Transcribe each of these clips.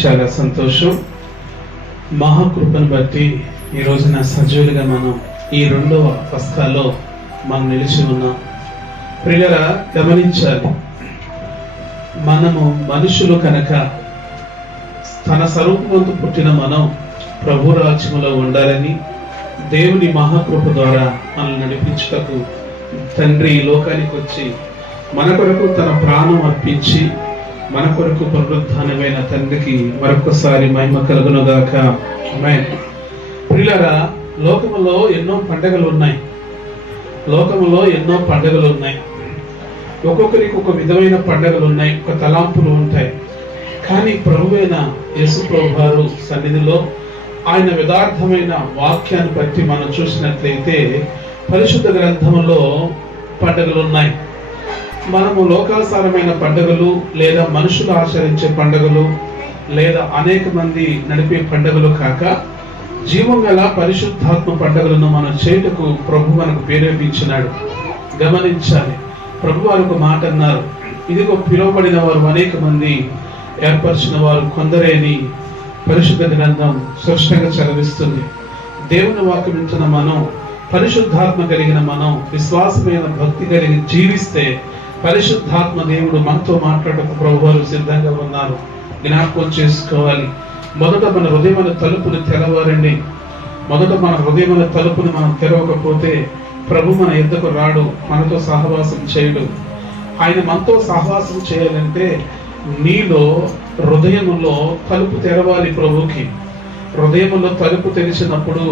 చాలా సంతోషం. మహాకృపను బట్టి ఈ రోజున సజీవులుగా మనం ఈ రెండవ పస్కాలో మనం నిలిచి ఉన్నాం. ప్రియులారా, గమనించాలి, మనము మనుషులు కనుక తన స్వరూపంతో పుట్టిన మనం ప్రభు రాజ్యములో ఉండాలని దేవుని మహాకృప ద్వారా మనల్ని నడిపించుటకు తండ్రి ఈ లోకానికి వచ్చి మన కొరకు తన ప్రాణం అర్పించి మన కొరకు పునరుద్ధానమైన తండ్రికి మరొకసారి మహిమ కలుగునుగాక. ఆమేన్. ప్రియులారా, లోకములో ఎన్నో పండుగలు ఉన్నాయి. ఒక్కొక్కరికి ఒక విధమైన పండుగలు ఉన్నాయి, ఒక తలాంపులు ఉంటాయి. కానీ ప్రభువైన యేసు ప్రభు వారు సన్నిధిలో ఆయన యథార్థమైన వాక్యాన్ని బట్టి మనం చూసినట్లయితే పరిశుద్ధ గ్రంథంలో పండుగలు ఉన్నాయి. మనము లోకానుసారమైన పండుగలు లేదా మనుషులు ఆచరించే పండుగలు లేదా అనేక మంది నడిపే పండుగలు కాక జీవం గల పరిశుద్ధాత్మ పండుగలను మనం చేయుటకు ప్రభు మనకు ప్రేరేపించినాడు. గమనించాలి, ప్రభు వారు ఒక మాట అన్నారు, ఇదిగో పిలువబడిన వారు అనేక మంది, ఏర్పరిచిన వారు కొందరేని పరిశుద్ధ గ్రంథం స్పష్టంగా చదివిస్తుంది. దేవుని వాక్యం ఇచ్చిన మనం, పరిశుద్ధాత్మ కలిగిన మనం, విశ్వాసమైన భక్తి కలిగి జీవిస్తే పరిశుద్ధాత్మ దేవుడు మనతో మాట్లాడటకు ప్రభువారు సిద్ధంగా ఉన్నారు. జ్ఞాపకం చేసుకోవాలి. మొదట మన హృదయమైన తలుపుని తెరవారండి. మొదట మన హృదయమైన తలుపుని మనం తెరవకపోతే ప్రభు మన ఎద్దకు రాడు, మనతో సహవాసం చేయడు. ఆయన మనతో సహవాసం చేయాలంటే నీలో హృదయములో తలుపు తెరవాలి. ప్రభుకి హృదయములో తలుపు తెరిచినప్పుడు,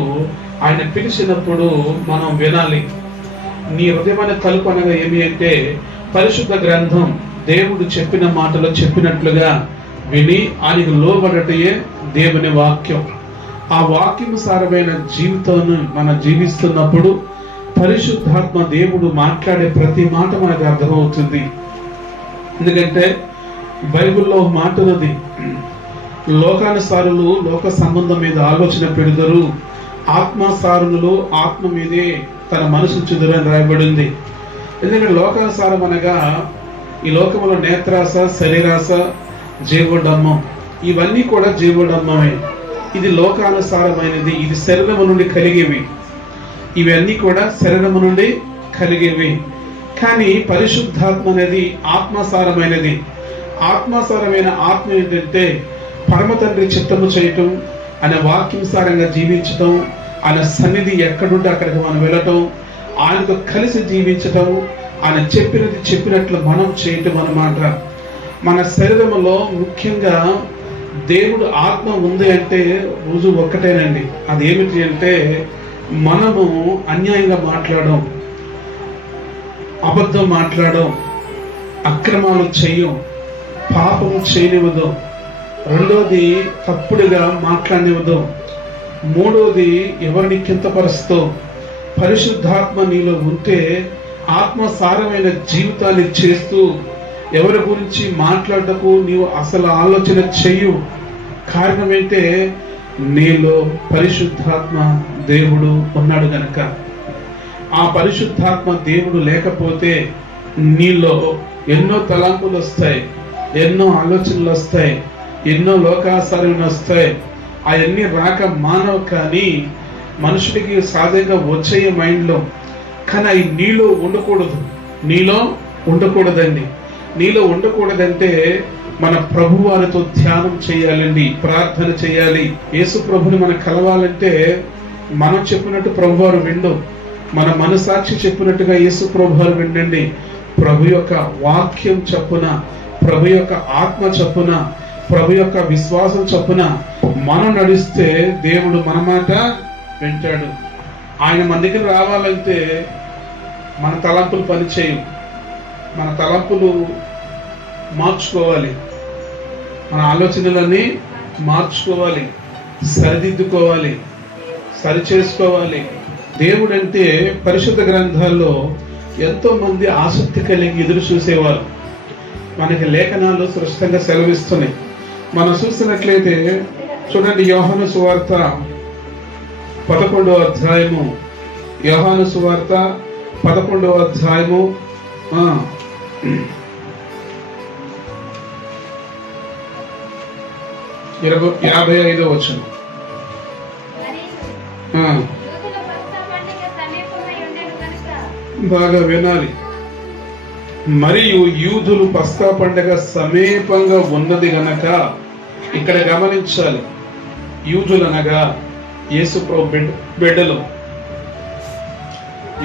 ఆయన పిలిచినప్పుడు మనం వినాలి. నీ హృదయమైన తలుపు అనగా ఏమి అంటే పరిశుద్ధ గ్రంథం దేవుడు చెప్పిన మాటలో చెప్పినట్లుగా విని ఆయనకు లోబడటయే దేవుని వాక్యం. ఆ వాక్యానుసారమైన జీవితాన్ని మనం జీవిస్తున్నప్పుడు పరిశుద్ధాత్మ దేవుడు మాట్లాడే ప్రతి మాట మనకు అర్థమవుతుంది. ఎందుకంటే బైబిల్లో మాట ఉన్నది, లోకానుసారులు లోక సంబంధం మీద ఆలోచన పెడతారు, ఆత్మాసారులు ఆత్మ మీదే తన మనసు చెదురు అని రాయబడింది. ఎందుకంటే లోకానుసారం అనగా ఈ లోకంలో నేత్రాస, శరీరాస, జీవోడమ్మం, ఇవన్నీ కూడా జీవోడమ్మమే. ఇది లోకానుసారమైనది, ఇది శరీరము నుండి కలిగేవి. ఇవన్నీ కూడా శరీరము నుండి కలిగేవి. కానీ పరిశుద్ధాత్మ అనేది ఆత్మాసారమైనది. ఆత్మాసారమైన ఆత్మ ఏంటంటే పరమ తండ్రి చిత్తము చేయటం, ఆయన వాక్యానుసారంగా జీవించటం, ఆయన సన్నిధి ఎక్కడుంటే అక్కడికి మనం వెళ్ళటం, ఆయనతో కలిసి జీవించటం, ఆయన చెప్పినది చెప్పినట్లు మనం చేయటం అన్నమాట. మన శరీరంలో ముఖ్యంగా దేవుడు ఆత్మ ఉంది అంటే రుజువు ఒక్కటేనండి. అదేమిటి అంటే మనము అన్యాయంగా మాట్లాడడం, అబద్ధం మాట్లాడడం, అక్రమాలు చెయ్యం, పాపము చేయనివ్వదు. రెండోది తప్పుడుగా మాట్లాడనివ్వదు. మూడోది ఎవరిని కింతపరుస్తూ. పరిశుద్ధాత్మ నీలో ఉంటే ఆత్మసారమైన జీవితాన్ని చేస్తూ ఎవరి గురించి మాట్లాడటకు నీవు అసలు ఆలోచన చెయ్యు. కారణం ఏంటే నీలో పరిశుద్ధాత్మ దేవుడు ఉన్నాడు గనక. ఆ పరిశుద్ధాత్మ దేవుడు లేకపోతే నీలో ఎన్నో తలంపులు వస్తాయి, ఎన్నో ఆలోచనలు వస్తాయి, ఎన్నో లోకాసారాలు వస్తాయి. అవన్నీ రాక మానవ, కానీ మనుషుడికి సహజంగా వచ్చే మైండ్లో. కానీ అవి నీలో ఉండకూడదండి. నీలో ఉండకూడదంటే మన ప్రభు వారితో ధ్యానం చేయాలండి, ప్రార్థన చేయాలి. యేసు ప్రభుని మనం కలవాలంటే మనం చెప్పినట్టు ప్రభు వారు విండు, మన మనసాక్షి చెప్పినట్టుగా యేసు ప్రభు వారు వినండి. ప్రభు యొక్క వాక్యం చొప్పున, ప్రభు యొక్క ఆత్మ చొప్పున, ప్రభు యొక్క విశ్వాసం చొప్పున మనం నడిస్తే దేవుడు మన మాట వింటాడు. ఆయన మన దగ్గర రావాలంటే మన తలంపులు పనిచేయు. మన తలంపులు మార్చుకోవాలి, మన ఆలోచనలన్నీ మార్చుకోవాలి, సరిదిద్దుకోవాలి, సరిచేసుకోవాలి. దేవుడు అంటే పరిశుద్ధ గ్రంథాల్లో ఎంతో మంది ఆసక్తి కలిగి ఎదురు చూసేవారు. మనకి లేఖనాలు స్పష్టంగా సెలవిస్తున్నాయి. మనం చూసినట్లయితే చూడండి, యోహాను సువార్త 11వ అధ్యాయము, యోహాను సువార్త 11వ అధ్యాయము 5 55వ వచనం. బాగా వినాలి. మరియు యూదులు పస్కా పండుగ సమీపంగా ఉన్నది గనక, ఇక్కడ గమనించాలి. యూదులనగా యేసుప్రభు బిడ్డలు,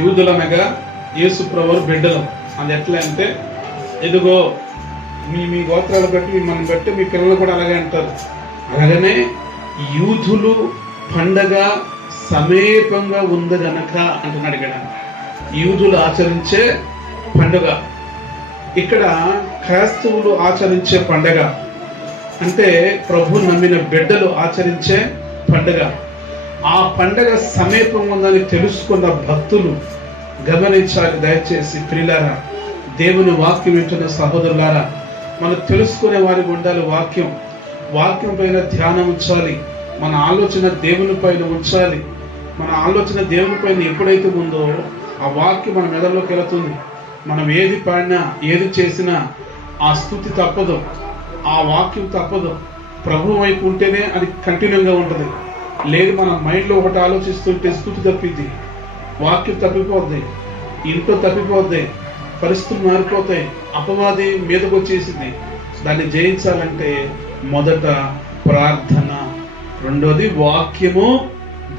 యూదులనగా యేసుప్రభు బిడ్డలు. అది ఎట్లా అంటే, ఇదిగో మీ గోత్రాలు బట్టి మిమ్మల్ని బట్టి మీ పిల్లలు కూడా అలాగే అంటారు. అలాగనే యూదులు పండగ సమీపంగా ఉంది గనక అంటున్నాడు ఇక్కడ. యూదులు ఆచరించే పండుగ, ఇక్కడ క్రైస్తవులు ఆచరించే పండగ, అంటే ప్రభు నమ్మిన బిడ్డలు ఆచరించే పండగ. ఆ పండగ సమీపం ఉందని తెలుసుకున్న భక్తులు గమనించాలి. దయచేసి ప్రియులారా, దేవుని వాక్యం వింటున్న సహోదరులారా, మనం తెలుసుకునే వారికి ఉండాలి. వాక్యం పైన ధ్యానం ఉంచాలి. మన ఆలోచన దేవుని పైన ఉంచాలి. మన ఆలోచన దేవుని పైన ఎప్పుడైతే ఉందో ఆ వాక్యం మన మెదడులోకి వెళుతుంది. మనం ఏది పాడినా ఏది చేసినా ఆ స్తుతి తప్పదు, ఆ వాక్యం తప్పదు. ప్రభు వైపు ఉంటేనే అది కంటిన్యూగా ఉంటుంది. లేదు మన మైండ్లో ఒకటి ఆలోచిస్తుంటే స్తుతి తప్పిద్ది, వాక్యం తప్పిపోద్ది, ఇంట్లో తప్పిపోద్ది, పరిస్థితులు మారిపోతాయి, అపవాది మీదకు వచ్చేసింది. దాన్ని జయించాలంటే మొదట ప్రార్థన, రెండోది వాక్యము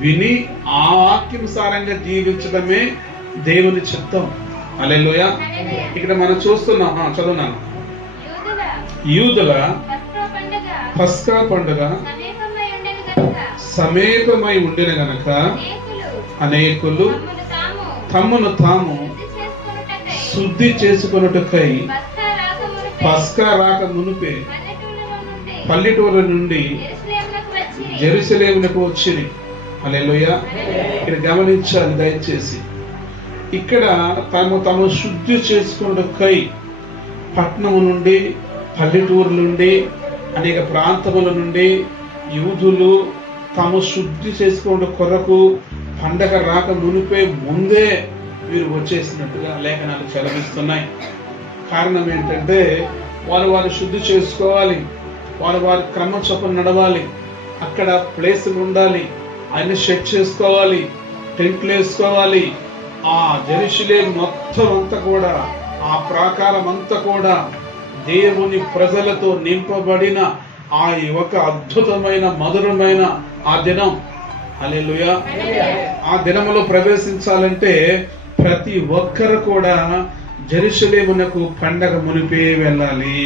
విని ఆ వాక్యానుసారంగా జీవించడమే దేవుని చిత్తం. హల్లెలూయా. ఇక్కడ మనం చూస్తున్నాం, చదువున్నాను. యూదుల పస్కా పండుగ సమీపమై ఉండిన గనక అనేకులు తమను తాము శుద్ధి చేసుకొనుటకై పస్కా రాక మునుపే పల్లెటూరు నుండి జెరూసలేమునకు వచ్చిరి. హల్లెలూయా. ఇక్కడ గమనించాలి దయచేసి. ఇక్కడ తాము శుద్ధి చేసుకున్నకై పట్టణము నుండి, పల్లెటూరు నుండి, అనేక ప్రాంతముల నుండి యూదులు తాము శుద్ధి చేసుకున్న కొరకు పండగ రాక ముందే వీరు వచ్చేసినట్టుగా లేఖనాలు సెలవిస్తున్నాయి. కారణం ఏంటంటే వారు శుద్ధి చేసుకోవాలి, వారి క్రమం చొప్పున నడవాలి, అక్కడ ప్లేసులు ఉండాలి, అన్ని సెట్ చేసుకోవాలి, టెంట్లు వేసుకోవాలి. ఆ జెరూసలేము మొత్తం అంతా కూడా, ఆ ప్రాకారం అంతా కూడా దేవుని ప్రజలతో నింపబడిన ఆ ఒక అద్భుతమైన మధురమైన ఆ దినం. హల్లెలూయా. ఆ దినములో ప్రవేశించాలంటే ప్రతి ఒక్కరు కూడా జెరూసలేమునకు పండగ మునిపే వెళ్ళాలి,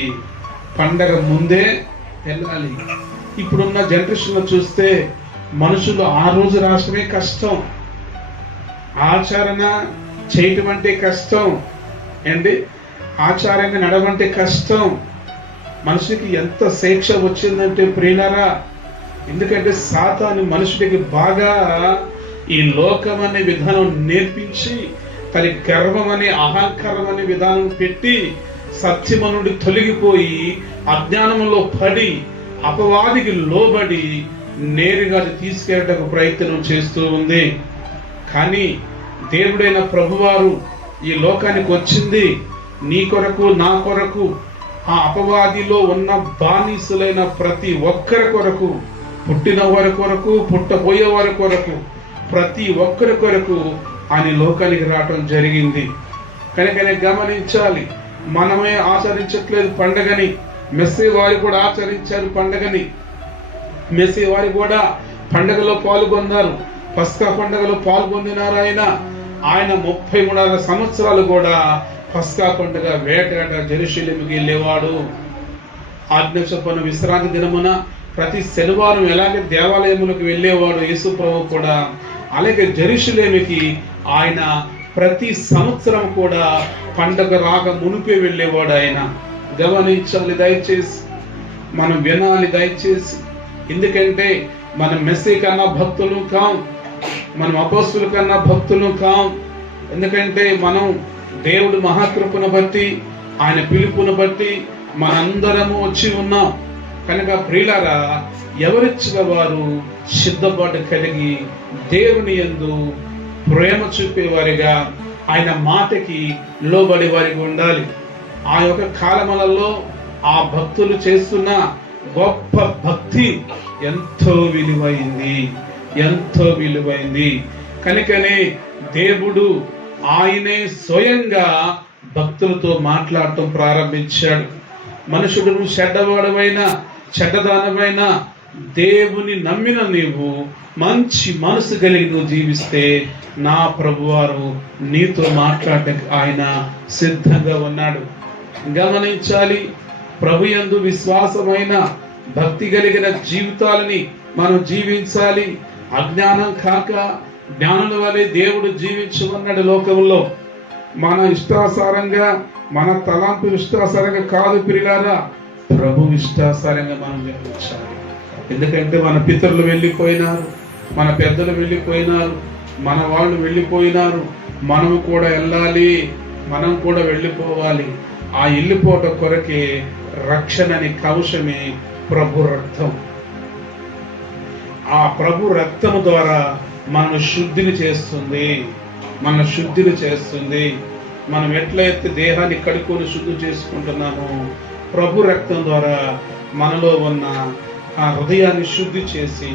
పండగ ముందే వెళ్ళాలి. ఇప్పుడున్న జనరేషన్ లో చూస్తే మనుషులు ఆ రోజు రావడమే కష్టం, ఆచరణ చేయటం అంటే కష్టం అండి, ఆచారంగా నడవంటే కష్టం. మనిషికి ఎంత శిక్ష వచ్చిందంటే ప్రియులారా, ఎందుకంటే సాతాను మనుషుడికి బాగా ఈ లోకం అనే విధానం నేర్పించి, తన గర్వం అనే అహంకారం అనే విధానం పెట్టి సత్యము నుండి తొలగిపోయి అజ్ఞానంలో పడి అపవాదికి లోబడి నేరుగా తీసుకెళ్ళటకు ప్రయత్నం చేస్తూ ఉంది. కానీ దేవుడైన ప్రభువారు ఈ లోకానికి వచ్చింది నీ కొరకు, నా కొరకు, ఆ అపవాదిలో ఉన్న బానిసులైన ప్రతి ఒక్కరి కొరకు, పుట్టిన వారి కొరకు, పుట్టబోయే వారి కొరకు, ప్రతి ఒక్కరి కొరకు ఆయన లోకానికి రావటం జరిగింది. కనుకనే గమనించాలి, మనమే ఆచరించట్లేదు పండగని, మెస్సీ వారు కూడా ఆచరించారు పండగని. మెస్సీ వారు కూడా పండగలో పాల్గొన్నారు, పస్కా పండుగలో పాల్గొందినారు. ఆయన 33 సంవత్సరాలు కూడా పస్కా పండుగ వేటగాడ జెరూసలేముకి వెళ్ళేవాడు. ఆజ్ఞ చొప్పున విశ్రాంతి దినమున ప్రతి శనివారం ఎలాగే దేవాలయములకు వెళ్ళేవాడు యేసు ప్రభు కూడా, అలాగే జెరూసలేముకి ఆయన ప్రతి సంవత్సరం కూడా పండుగ రాక మునిపే వెళ్ళేవాడు. ఆయన గమనించాలి దయచేసి, మనం వినాలి దయచేసి. ఎందుకంటే మనం మెస్సీ కన్నా భక్తులు కాం, మనం అపోస్తుల కన్నా భక్తులు కాం. ఎందుకంటే మనం దేవుడు మహాకృపను బట్టి, ఆయన పిలుపును బట్టి మనందరము వచ్చి ఉన్నాం. కనుక ప్రియులారా, ఎవరిచ్చిన వారు సిద్ధపాటు కలిగి దేవుని యందు ప్రేమ చూపేవారిగా, ఆయన మాటకి లోబడి వారికి ఉండాలి. ఆ యొక్క కాలములలో ఆ భక్తులు చేస్తున్న గొప్ప భక్తి ఎంతో విలువైంది, ఎంతో విలువైంది. కనుకనే దేవుడు ఆయనే స్వయంగా భక్తులతో మాట్లాడటం ప్రారంభించాడు. మనుషుడు చెడ్డవాడమైనా చెడ్డదానమైనా దేవుని నమ్మిన నీవు మంచి మనసు కలిగి నువ్వు జీవిస్తే నా ప్రభువారు నీతో మాట్లాడటానికి ఆయన సిద్ధంగా ఉన్నాడు. గమనించాలి, ప్రభు యందు విశ్వాసమైన భక్తి కలిగిన జీవితాలని మనం జీవించాలి. అజ్ఞానం కాక జ్ఞానుల వలె దేవుడు జీవించమన్నాడు లోకంలో. మన ఇష్టాసారంగా, మన తలంపు ఇష్టాసారంగా కాదు ప్రియులారా, ప్రభు ఇష్టాసారంగా మనం జీవించాలి. ఎందుకంటే మన పితరులు వెళ్ళిపోయినారు, మన పెద్దలు వెళ్ళిపోయినారు, మన వాళ్ళు వెళ్ళిపోయినారు. మనము కూడా వెళ్ళాలి, మనం కూడా వెళ్ళిపోవాలి. ఆ వెళ్ళిపోవటం కొరకే రక్షణని కవచమే ప్రభు రక్తం. ఆ ప్రభు రక్తము ద్వారా మనం శుద్ధిని చేస్తుంది, మన శుద్ధిని చేస్తుంది. మనం ఎట్లయితే దేహాన్ని కడుక్కొని శుద్ధి చేసుకుంటున్నామో, ప్రభు రక్తం ద్వారా మనలో ఉన్న ఆ హృదయాన్ని శుద్ధి చేసి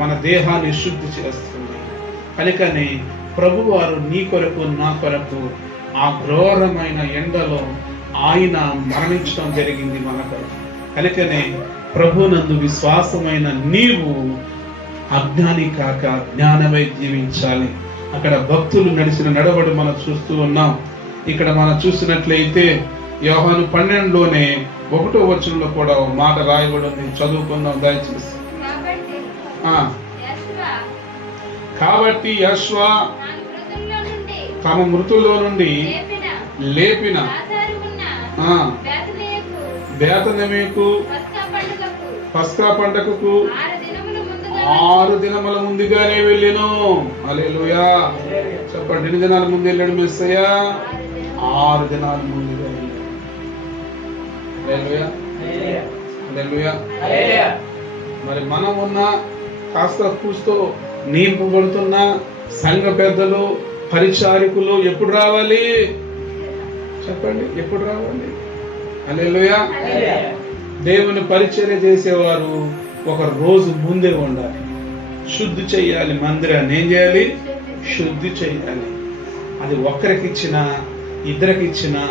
మన దేహాన్ని శుద్ధి చేస్తుంది. కనుకని ప్రభువారు నీ కొరకు నా కొరకు ఆ ఘోరమైన ఎండలో ఆయన మరణించడం జరిగింది మన కొరకు. కనుకనే ప్రభునందు విశ్వాసమైన నీవు అజ్ఞాని కాక జ్ఞానమై జీవించాలి. అక్కడ భక్తులు నడిచిన నడవడి మనం చూస్తూ ఉన్నాం. ఇక్కడ మనం చూసినట్లయితే యోహాను 12లోనే 1వ వచనంలో కూడా మాట రాయబడి ఉంది. చదువుకుందాం దయచేసి. కాబట్టి యెషువా తమ మృతుల్లో నుండి లేపిన బేతనీకు పస్కా పండగకు 6 దినముల ముందుగానే వెళ్ళాను. హల్లెలూయా. చెప్పండి, ఎన్ని దినాల ముందు వెళ్ళాడు మెస్సయ్య? 6 దినాల ముందుగా వెళ్ళాడు. హల్లెలూయా, హల్లెలూయా. మరి మనం ఉన్న కాస్త కూస్తో నింపబడుతున్న సంఘ పెద్దలు, పరిచారికులు ఎప్పుడు రావాలి? చెప్పండి, ఎప్పుడు రావాలి? హల్లెలూయా. దేవుని పరిచర్య చేసేవారు ఒక రోజు ముందే ఉండాలి. శుద్ధి చెయ్యాలి మందిరాన్ని. ఏం చేయాలి? శుద్ధి చెయ్యాలి. అది ఒక్కరికిచ్చినా ఇద్దరికిచ్చినా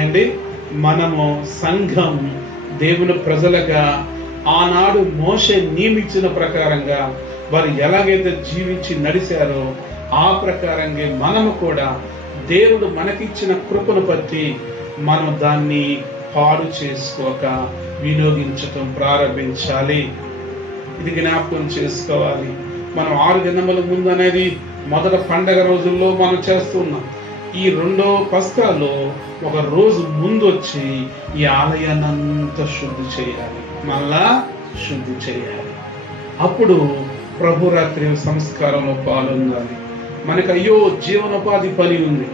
ఏంటి, మనము సంఘం దేవుని ప్రజలుగా ఆనాడు మోషే నియమించిన ప్రకారంగా వారు ఎలాగైతే జీవించి నడిచారో ఆ ప్రకారంగా మనము కూడా దేవుడు మనకిచ్చిన కృపను బట్టి మనం దాన్ని పాడు చేసుకోక వినియోగించటం ప్రారంభించాలి. ఇది జ్ఞాపకం చేసుకోవాలి. మనం 6 దినముల ముందు అనేది మొదటి పండగ రోజుల్లో మనం చేస్తున్నాం. ఈ 2వ పస్కాలో ఒక రోజు ముందు వచ్చి ఈ ఆలయాన్ని అంతా శుద్ధి చేయాలి, మళ్ళా శుద్ధి చేయాలి. అప్పుడు ప్రభురాత్రి సంస్కారంలో పాల్గొనాలి. మనకి అయ్యో జీవనోపాధి పని ఉంది,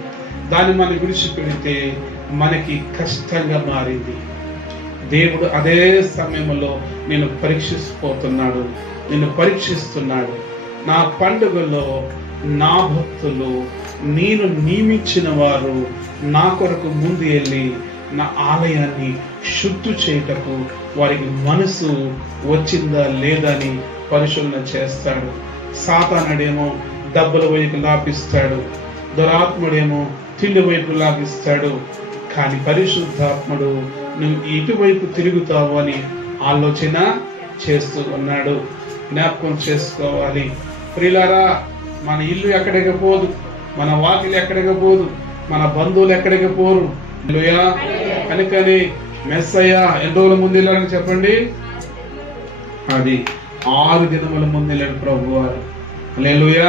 దాన్ని మనం విడిచిపెడితే మనకి కష్టంగా మారింది. దేవుడు అదే సమయంలో నేను పరీక్షిస్తుపోతున్నాడు, నిన్ను పరీక్షిస్తున్నాడు. నా పండుగలో నా భక్తులు, నేను నియమించిన వారు నా కొరకు ముందు వెళ్ళి నా ఆలయాన్ని శుద్ధి చేయుటకు వారికి మనసు వచ్చిందా లేదా అని పరిశీలన చేస్తాడు. సాతానుడేమో డబ్బుల వైపు లాభిస్తాడు, దురాత్ముడేమో తిండి వైపు లాభిస్తాడు. కానీ పరిశుద్ధాత్ముడు నువ్వు ఇటువైపు తిరుగుతావు అని ఆలోచన చేస్తూ ఉన్నాడు. జ్ఞాపకం చేసుకోవాలి ప్రియులారా. మన ఇల్లు ఎక్కడికి పోదు, మన వాకిలు ఎక్కడికి పోదు, మన బంధువులు ఎక్కడికి పోరు. హల్లెలూయా. కనుకని మెస్సయ్య ఎన్ని రోజుల ముందు వెళ్ళాడని చెప్పండి? అది 6 దినముల ముందు వెళ్ళాడు ప్రభువారు. హల్లెలూయా.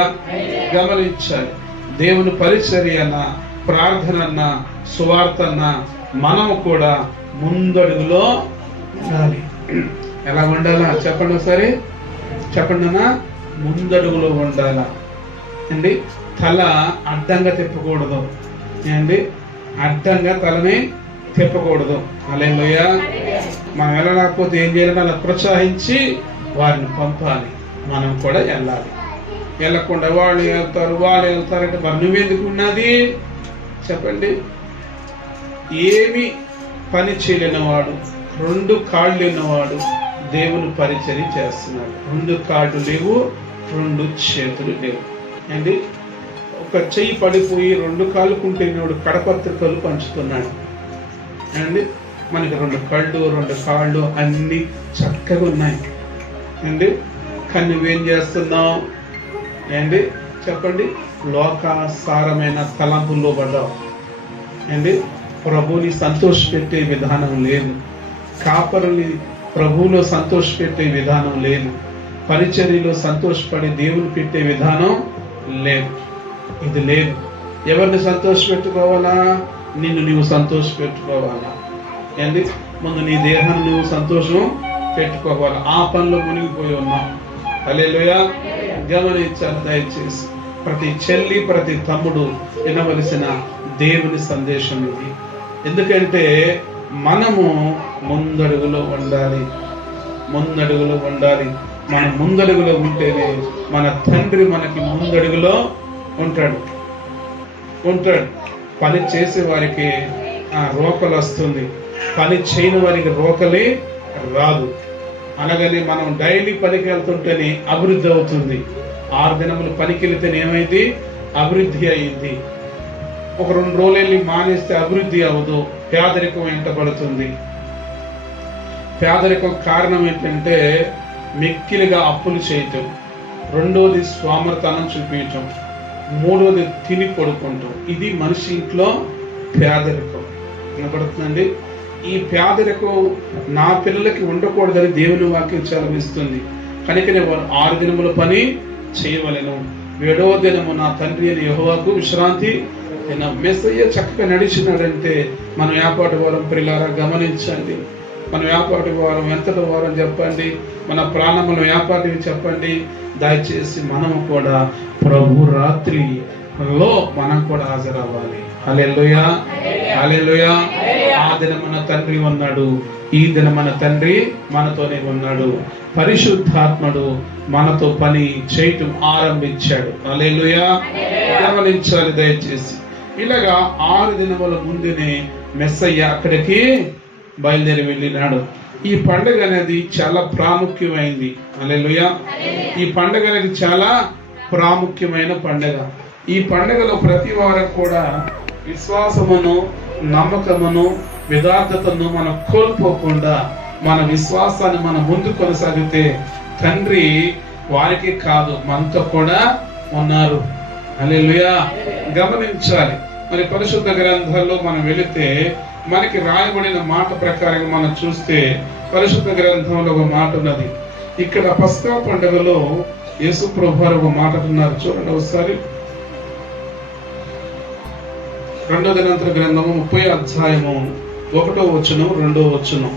గమనించాలి, దేవుని పరిచర్య అన్న, ప్రార్థన అన్న, సువార్త అన్న మనము కూడా ముందడుగులో ఉండాలి. ఎలా ఉండాలా చెప్పండి ఒకసారి, చెప్పండి అన్న. ముందడుగులో ఉండాలా అండి. తల అడ్డంగా తిప్పకూడదు అండి, అడ్డంగా తలని తిప్పకూడదు. హల్లెలూయా. మనం వెళ్ళలేకపోతే ఏం చేయాలి? అలా ప్రోత్సహించి వారిని పంపాలి, మనం కూడా వెళ్ళాలి. వెళ్ళకుండా వాళ్ళు వెళ్తారంటే మరి నువ్వెందుకు ఉన్నది చెప్పండి? ఏమి పని చేయలేనివాడు, 2 కాళ్ళు ఉన్నవాడు, దేవుని పరిచర్య చేస్తున్నాడు. 2 కాళ్ళు లేవు, 2 చేతులు లేవు అండి. ఒక చెయ్యి పడిపోయి 2 కాళ్ళు కుంటేనోడు కడపత్రికలు పంచుతున్నాడు అండి. మనకి 2 కళ్ళు, 2 కాళ్ళు అన్ని చక్కగా ఉన్నాయి అండి. కానీ నువ్వేం చేస్తున్నావు అండి? చెప్పండి. లోకాసారమైన తలంపుల్లో పడ్డావు అండి. ప్రభువుని సంతోషపెట్టే విధానం లేదు. కాపరుని ప్రభువులో సంతోషపెట్టే విధానం లేదు. పరిచర్యలో సంతోషపడి దేవుని పెట్టే విధానం లేదు. ఇది లేదు. ఎవరిని సంతోషపెట్టుకోవాలా? నిన్ను నీవు సంతోషపెట్టుకోవాలా అండి. ముందు నీ దేహాన్ని నువ్వు సంతోషం పెట్టుకోవాలి. ఆ పనిలో మునిగిపోయి ఉన్నావు. హల్లెలూయా. గమనించాలి దయచేసి. ప్రతి చెల్లి, ప్రతి తమ్ముడు వినవలసిన దేవుని సందేశం ఇది. ఎందుకంటే మనము ముందడుగులో ఉండాలి. ముందడుగులో ఉండాలి. మన ముందడుగులో ఉంటేనే మన తండ్రి మనకి ముందడుగులో ఉంటాడు. పని చేసే వారికి రోకలు వస్తుంది, పని చేయని వారికి రోకలే రాదు. అనగానే మనం డైలీ పనికి వెళ్తుంటేనే అభివృద్ధి అవుతుంది. 6 దినములు పనికి వెళితేనే ఏమైంది? అభివృద్ధి అయింది. ఒక 2 రోజులు వెళ్ళి మానేస్తే అభివృద్ధి అవ్వదు, పేదరికం వెంటబడుతుంది. పేదరికం కారణం ఏంటంటే మిక్కిలిగా అప్పులు చేయటం, 2వది స్వామర్థనం చూపించటం, 3వది తిని పడుకుంటాం. ఇది మనిషి ఇంట్లో పేదరికం. వినపడుతుందండి. ఈ పేదరికం నా పిల్లలకి ఉండకూడదని దేవుని వాక్యం చదివిస్తుంది. కనుకనే వారు 6 దినముల పని చేయవలెను, 7వ దినము నా తండ్రి అని యెహోవాకు విశ్రాంతి. మెస్సయ్య చక్కగా నడిచినాడంటే మన ఏపాటి వారం ప్రియులారా గమనించండి. మన ఏపాటి వారం ఎంతటి వారం చెప్పండి, మన ప్రాణముల ఏపాటివి చెప్పండి. దయచేసి మనము కూడా ప్రభు రాత్రిలో మనం కూడా హాజరవ్వాలి. హల్లెలూయా, హల్లెలూయా. ఆ దినమున తండ్రి ఉన్నాడు, ఈ దినమున తండ్రి మనతోనే ఉన్నాడు. పరిశుద్ధాత్ముడు మనతో పని చేయటం ఆరంభించాడు. హల్లెలూయా. గమనించాలి దయచేసి. ఇలాగా 6 దినముల ముందునే మెస్సయ్య అక్కడికి బయలుదేరి వెళ్ళినాడు. ఈ పండుగ అనేది చాలా ప్రాముఖ్యమైంది. హల్లెలూయా. ఈ పండుగ అనేది చాలా ప్రాముఖ్యమైన పండుగ. ఈ పండుగలో ప్రతి వారం కూడా విశ్వాసమును, నమ్మకమును, యథార్థతను మనం కోల్పోకుండా మన విశ్వాసాన్ని మనం ముందు కొనసాగితే తండ్రి వారికి కాదు మనతో కూడా ఉన్నారు. హల్లెలూయా. గమనించాలి. మరి పరిశుద్ధ గ్రంథాల్లో మనం వెళితే మనకి రాయబడిన మాట ప్రకారంగా మనం చూస్తే పరిశుద్ధ గ్రంథంలో ఒక మాట ఉన్నది. ఇక్కడ పస్కా పండుగలో యేసు ప్రభువారు ఒక మాట అన్నారు. చూడండి ఒకసారి. 2వ దినవంతుల గ్రంథము 30వ అధ్యాయము 1వ వచనం 2వ వచనం.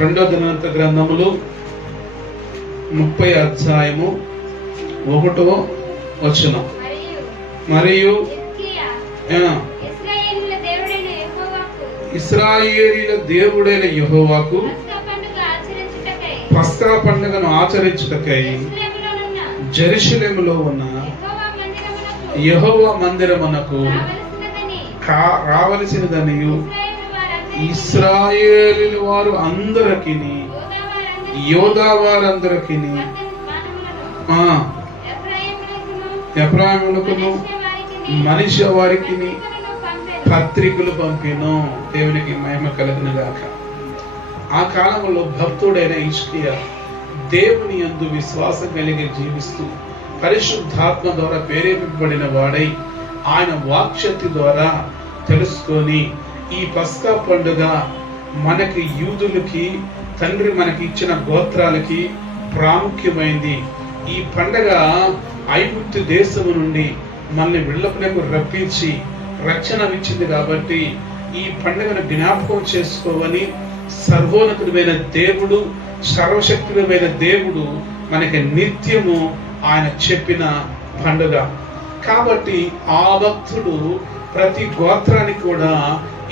2వ దినవంతుల గ్రంథములు 30వ అధ్యాయము 1వ వచనం. మరియు ఇశ్రాయేలీయుల దేవుడైన యెహోవాకు పస్కా పండుగను ఆచరించుటకై జెరూషలేములో ఉన్న యెహోవా మందిరమునకు రావలసినదనియు ఇశ్రాయేలీయుల వారు అందరికిని, యోధా వారందరికిని, ఎఫ్రాయిములకును మనిషి వారికి పత్రికలు పంపిను. దేవునికి మహిమ కలుగును గాక. ఆ కాలంలో భక్తుడైన హిజ్కియా దేవుని యందు విశ్వాసం కలిగి జీవిస్తూ పరిశుద్ధాత్మ ద్వారా ప్రేరేపింపబడిన వాడై ఆయన వాక్శక్తి ద్వారా తెలుసుకొని ఈ పస్కా పండుగ మనకి యూదులకి తండ్రి మనకి ఇచ్చిన గోత్రాలకి ప్రాముఖ్యమైంది. ఈ పండుగ ఐగుప్తు దేశము నుండి మనల్ని విళ్ళపులకు రప్పించి రక్షణ ఇచ్చింది. కాబట్టి ఈ పండుగను జ్ఞాపకం చేసుకోవని సర్వోన్నతుడైన దేవుడు, సర్వశక్తుడైన దేవుడు మనకి నిత్యము ఆయన చెప్పిన పండుగ. కాబట్టి ఆ భక్తుడు ప్రతి గోత్రానికి కూడా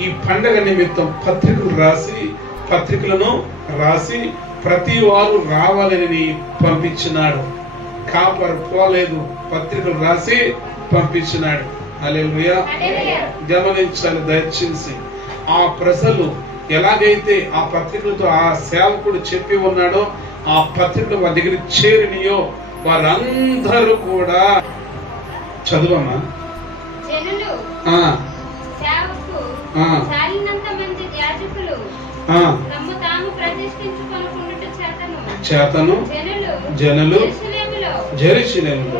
ఈ పండుగ నిమిత్తం పత్రికలను రాసి ప్రతి వారు రావాలని పంపించినాడు. కాపరు పోలేదు, పత్రికలు రాసి పంపించినాడు. హల్లెలూయా. గమనించాలి దయచేసి. ఆ ప్రజలు ఎలాగైతే ఆ పత్రికలతో ఆ సేవకుడు చెప్పి ఉన్నాడో ఆ పత్రికలు వారి దగ్గర చేరినయో వారందరూ కూడా చదువమ్మా. చేతను జనులు జెరూసలేములో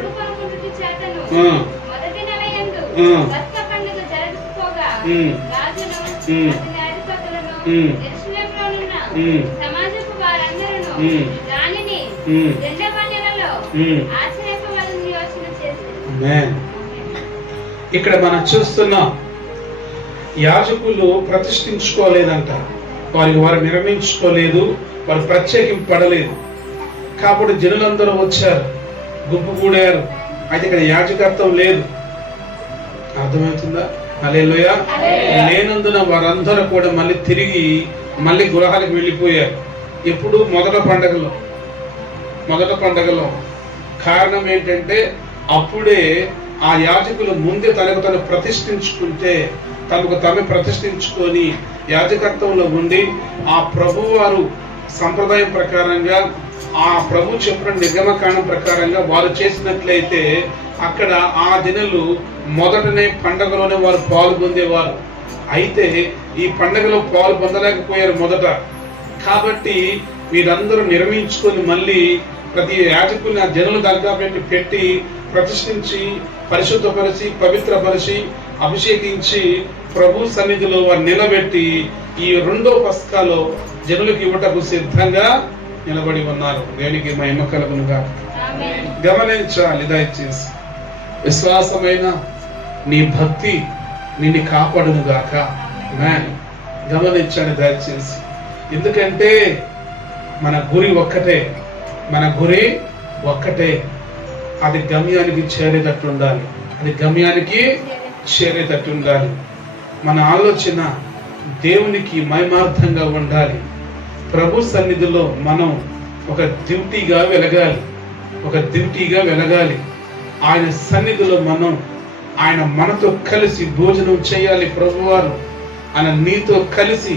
ఇక్కడ మనం చూస్తున్నాం, యాజకులు ప్రతిష్ఠించుకోలేదంట, వారు నిర్మించుకోలేదు, వారు ప్రత్యేకింపబడలేదు. కాబట్టి జనులందరూ వచ్చారు, గుంపుగూడారు. అయితే ఇక్కడ యాజకత్వం లేదు. అర్థమవుతుందా? హల్లెలూయా. లేనందున వారందరూ కూడా తిరిగి గృహాలకు వెళ్ళిపోయారు. ఇప్పుడు మొదట పండగలో కారణం ఏంటంటే అప్పుడే ఆ యాజకులు ముందే తను ప్రతిష్ఠించుకుంటే, తమకు ప్రతిష్ఠించుకొని యాజకత్వంలో ఉండి ఆ ప్రభు వారు సంప్రదాయం ప్రకారంగా ఆ ప్రభు చెప్పిన నిర్గమకాండం ప్రకారంగా వారు చేసినట్లయితే అక్కడ ఆ దినాలు మొదటనే పండగలోనే వారు పాల్గొందేవారు. అయితే ఈ పండగలో పాలు పొందలేకపోయారు మొదట. కాబట్టి వీరందరూ నిర్మించుకొని మళ్ళీ ప్రతి యాజకుల్ని ఆ జనులు దగ్గర పెట్టి ప్రతిష్ఠించి పరిశుద్ధపరిచి పవిత్రపరిచి అభిషేకించి ప్రభు సన్నిధిలో వారు నిలబెట్టి ఈ రెండో పస్కాలో జనులకు ఇవ్వటకు సిద్ధంగా నిలబడి ఉన్నారు. దేవునికి మహిమ కలుగునుగా. గమనించాలి దయచేసి, విశ్వాసమైన నీ భక్తి నిన్ను కాపాడును గాక. గమనించండి దయచేసి, ఎందుకంటే మన గురి ఒక్కటే, అది గమ్యానికి చేరేటట్టు ఉండాలి. మన ఆలోచన దేవునికి మహిమార్థంగా ఉండాలి. ప్రభు సన్నిధిలో మనం ఒక డ్యూటీగా వెలగాలి. ఆయన సన్నిధిలో ఆయన మనతో కలిసి భోజనం చేయాలి. ప్రభువారు ఆయన నీతో కలిసి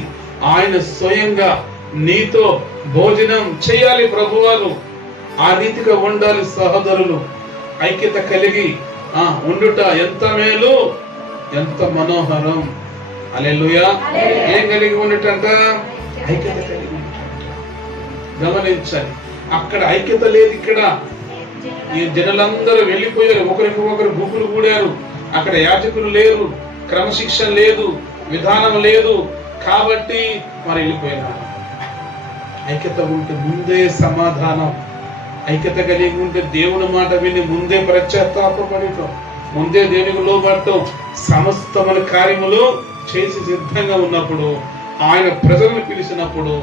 ఆయన స్వయంగా నీతో భోజనం చేయాలి. ప్రభువారు ఆ రీతిగా ఉండాలి. సహోదరులు ఐక్యత కలిగి ఉండుట ఎంత మేలు, ఎంత మనోహరం. హల్లెలూయా. ఏం కలిగి ఉండటంట? ఐక్యత కలిగి ఉండటంట. గమనించాలి, అక్కడ ఐక్యత లేదు. ఇక్కడ ఈ జనులందరూ వెళ్ళిపోయారు, ఒకరికొకరు గుంపులు కూడారు. అక్కడ యాజకులు లేరు, క్రమశిక్షణ లేదు, విధానం లేదు. కాబట్టి మరి వెళ్ళిపోయినారు. ఐక్యత ఉంటే ముందే సమాధానం, ఐక్యత కలిగి ఉంటే దేవుని మాట విని ముందే పశ్చాత్తాపడటం, ముందే దేవునికి లోబడటం, సమస్తమైన కార్యములు చేసి సిద్ధంగా ఉన్నప్పుడు ఆయన ప్రజలను పిలిచినప్పుడు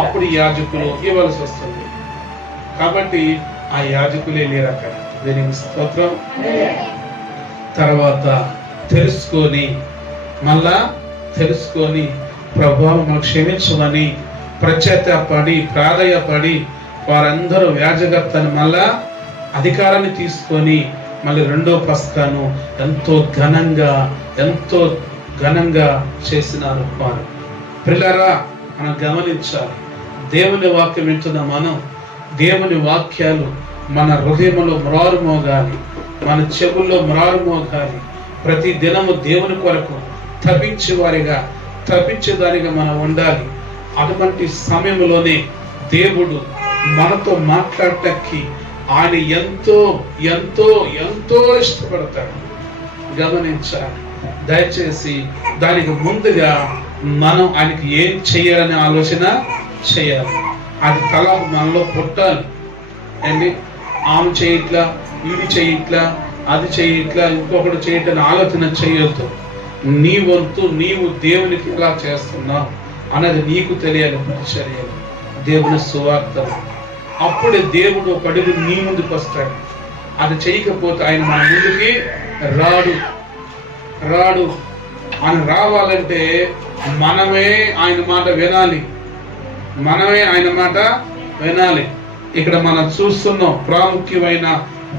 అప్పుడు యాజకులు ఇవ్వాల్సి వస్తుంది. కాబట్టి ఆ యాజకులే లేరు అక్కడ. దేవునికి స్తోత్రం. తర్వాత తెలుసుకొని ప్రభువు మనకు క్షమించమని పశ్చాత్తాపడి ప్రాధేయపడి వారందరూ యాజకత్వాన్ని మళ్ళా అధికారాన్ని తీసుకొని మళ్ళీ రెండో పస్కాను ఎంతో ఘనంగా చేసినారు వారు. పిల్లరా, మనం గమనించాలి, దేవుని వాక్యం వింటున్న మనం దేవుని వాక్యాలు మన హృదయంలో మ్రారుమోగాలి, మన చెవుల్లో మ్రారుమోగాలి. ప్రతి దినము దేవుని కొరకు తప్పించేదానిగా మనం ఉండాలి. అటువంటి సమయంలోనే దేవుడు మనతో మాట్లాడటానికి ఆయన ఎంతో ఇష్టపడతాడు. గమనించాలి దయచేసి. దానికి ముందుగా మనం ఆయనకి ఏం చేయాలనే ఆలోచన చేయాలి. అది తల మనలో పుట్టాలి. అండి, ఆమె చేయట్లా, ఇది చేయట్లా, అది చేయట్లా, ఇంకొకటి చేయట్లని ఆలోచన చేయొద్దు. నీ వంతు నీవు దేవునికి ఎలా చేస్తున్నావు అన్నది నీకు తెలియాలి. పరిచర్యలు, దేవుని సువార్త. అప్పుడే దేవుడు ఒక అడుగు నీ ముందుకు వస్తాడు. అది చేయకపోతే ఆయన మన ముందుకి రాడు. ఆయన రావాలంటే మనమే ఆయన మాట వినాలి. ఇక్కడ మనం చూస్తున్నాం, ప్రాముఖ్యమైన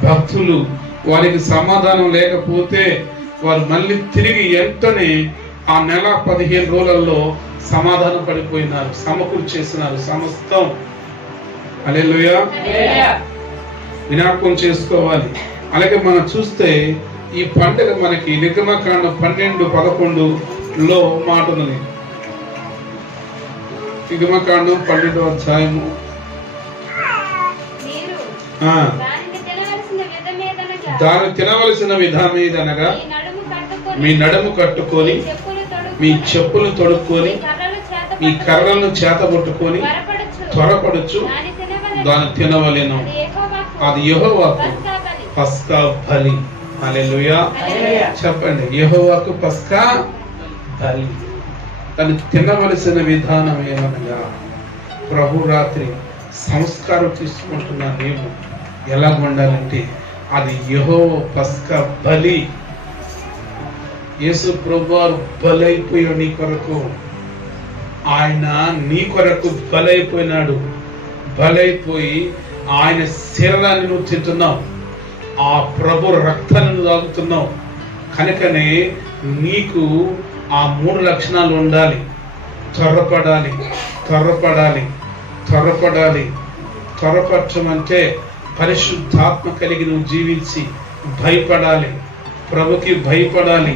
భక్తులు వారికి సమాధానం లేకపోతే వారు మళ్ళీ తిరిగి వెంటనే ఆ నెల 15 రోజులలో సమాధానం పడిపోయినారు, సమకూర్చేసినారు సమస్తం. హల్లెలూయా. జ్ఞాపకం చేసుకోవాలి. అలాగే మనం చూస్తే ఈ పండుగ మనకి నిర్గమకాండం 12:11లో మాట ఉన్నది. నిర్గమకాండం 12వ అధ్యాయము. దాన్ని తినవలసిన విధమేదనగా మీ నడుము కట్టుకొని మీ చెప్పులు తొడుక్కొని మీ కర్రలను చేతబొట్టుకొని త్వరపడుచు దాన్ని తినవలెను. అది యెహోవాకు పస్కా బలి. హల్లెలూయా. చెప్పండి, యెహోవాకు పస్కా బలి. దాన్ని తినవలసిన విధానం ఏమనగా, ప్రభు రాత్రి సంస్కారం తీసుకుంటున్న నీవు ఎలా ఉండాలంటే అది యెహోవా పస్కా బలి. యేసు ప్రభువారు బలైపోయాడు నీ కొరకు. ఆయన నీ కొరకు బలైపోయినాడు. బలైపోయి ఆయన శరీరాన్ని నువ్వు తింటున్నావు, ఆ ప్రభు రక్తాన్ని నువ్వు తాగుతున్నావు. కనుకనే నీకు ఆ 3 లక్షణాలు ఉండాలి. త్వరపడాలి, త్వరపడాలి, త్వరపడాలి. త్వరపరచమంటే పరిశుద్ధాత్మ కలిగి నువ్వు జీవించి భయపడాలి, ప్రభుకి భయపడాలి.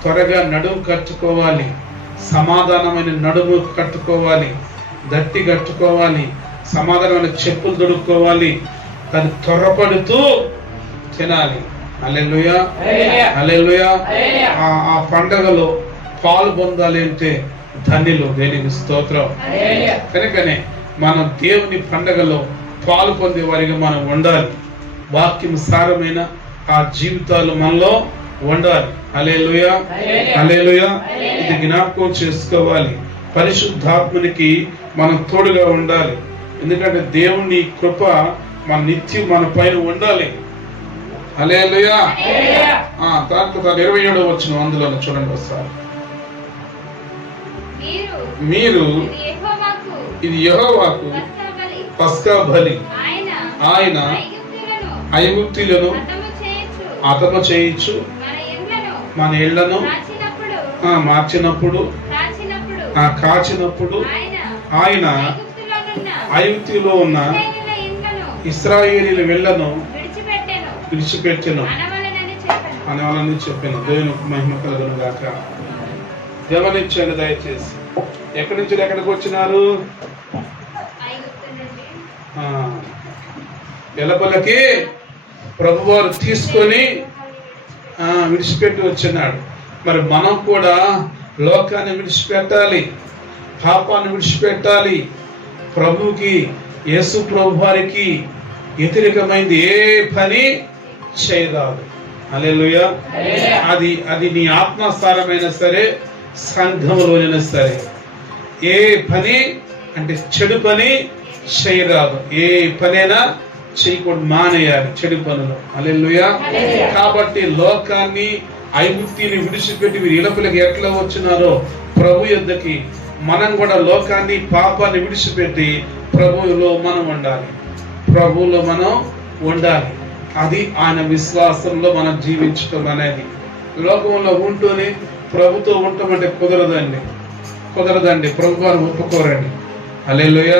త్వరగా నడుము కట్టుకోవాలి, సమాధానమైన నడుము కట్టుకోవాలి, దట్టి కట్టుకోవాలి, సమాధానమైన చెప్పులు దొడుక్కోవాలి. దాన్ని త్వరపడుతూ తినాలి. హల్లెలూయా, హల్లెలూయా. ఆ పండగలో పాలు పొందాలి అంటే ధన్యులు. దేనికి స్తోత్రం. కనుకనే మనం దేవుని పండగలో పాలు పొందే వారిగా మనం ఉండాలి. వాక్యం సారమైన ఆ జీవితాలు మనలో ఉండాలి. హల్లెలూయా, హల్లెలూయా. ఇది జ్ఞాపకం చేసుకోవాలి. పరిశుద్ధాత్మనికి మనం తోడుగా ఉండాలి. ఎందుకంటే దేవుని కృప మన నిత్యం మన పైన ఉండాలి. హల్లెలూయా. దాంట్లో 27వ వచనం అందులో చూడండి ఒకసారి. మీరు ఇది యెహోవాకు పస్కా బలి. ఆయన ఐగుప్తీయులను హతము చేయించు మన ఇళ్లను మార్చినప్పుడు కాచినప్పుడు ఆయన ఐగుప్తులో ఉన్న ఇశ్రాయేలీయుల ఇళ్లను విడిచిపెట్టెను అనవాలని చెప్పాను. దేవునికి మహిమ కలుగును గాక. గమనించండి దయచేసి. ఎక్కడి నుంచి ఎక్కడికి వచ్చినారు? వెలపలకి ప్రభువారు తీసుకొని విడిచిపెట్టి వచ్చినాడు. మరి మనం కూడా లోకాన్ని విడిచిపెట్టాలి, పాపాన్ని విడిచిపెట్టాలి. ప్రభుకి, యేసు ప్రభు వారికి వ్యతిరేకమైంది ఏ పని చేయరాదు. హల్లెలూయా. అది నీ ఆత్మసారమైనా సరే, సంఘంలోనైనా సరే, ఏ పని అంటే చెడు పని చేయరాదు. ఏ పనైనా చేయకూడదు, మానేయాలి చెడు పనులు. హల్లెలూయా. కాబట్టి లోకాన్ని, ఐగుప్తిని విడిచిపెట్టి మీరు ఇలపులకి ఎట్లా వచ్చినారో ప్రభు యొద్దకి మనం కూడా లోకాన్ని, పాపాన్ని విడిచిపెట్టి ప్రభువులో మనం ఉండాలి. ప్రభువులో మనం ఉండాలి. అది ఆయన విశ్వాసంలో మనం జీవించటం అనేది. లోకంలో ఉంటూనే ప్రభుతో ఉండటం కుదరదండి, కుదరదండి. ప్రభు వారు ఒప్పుకోరండి. హల్లెలూయా.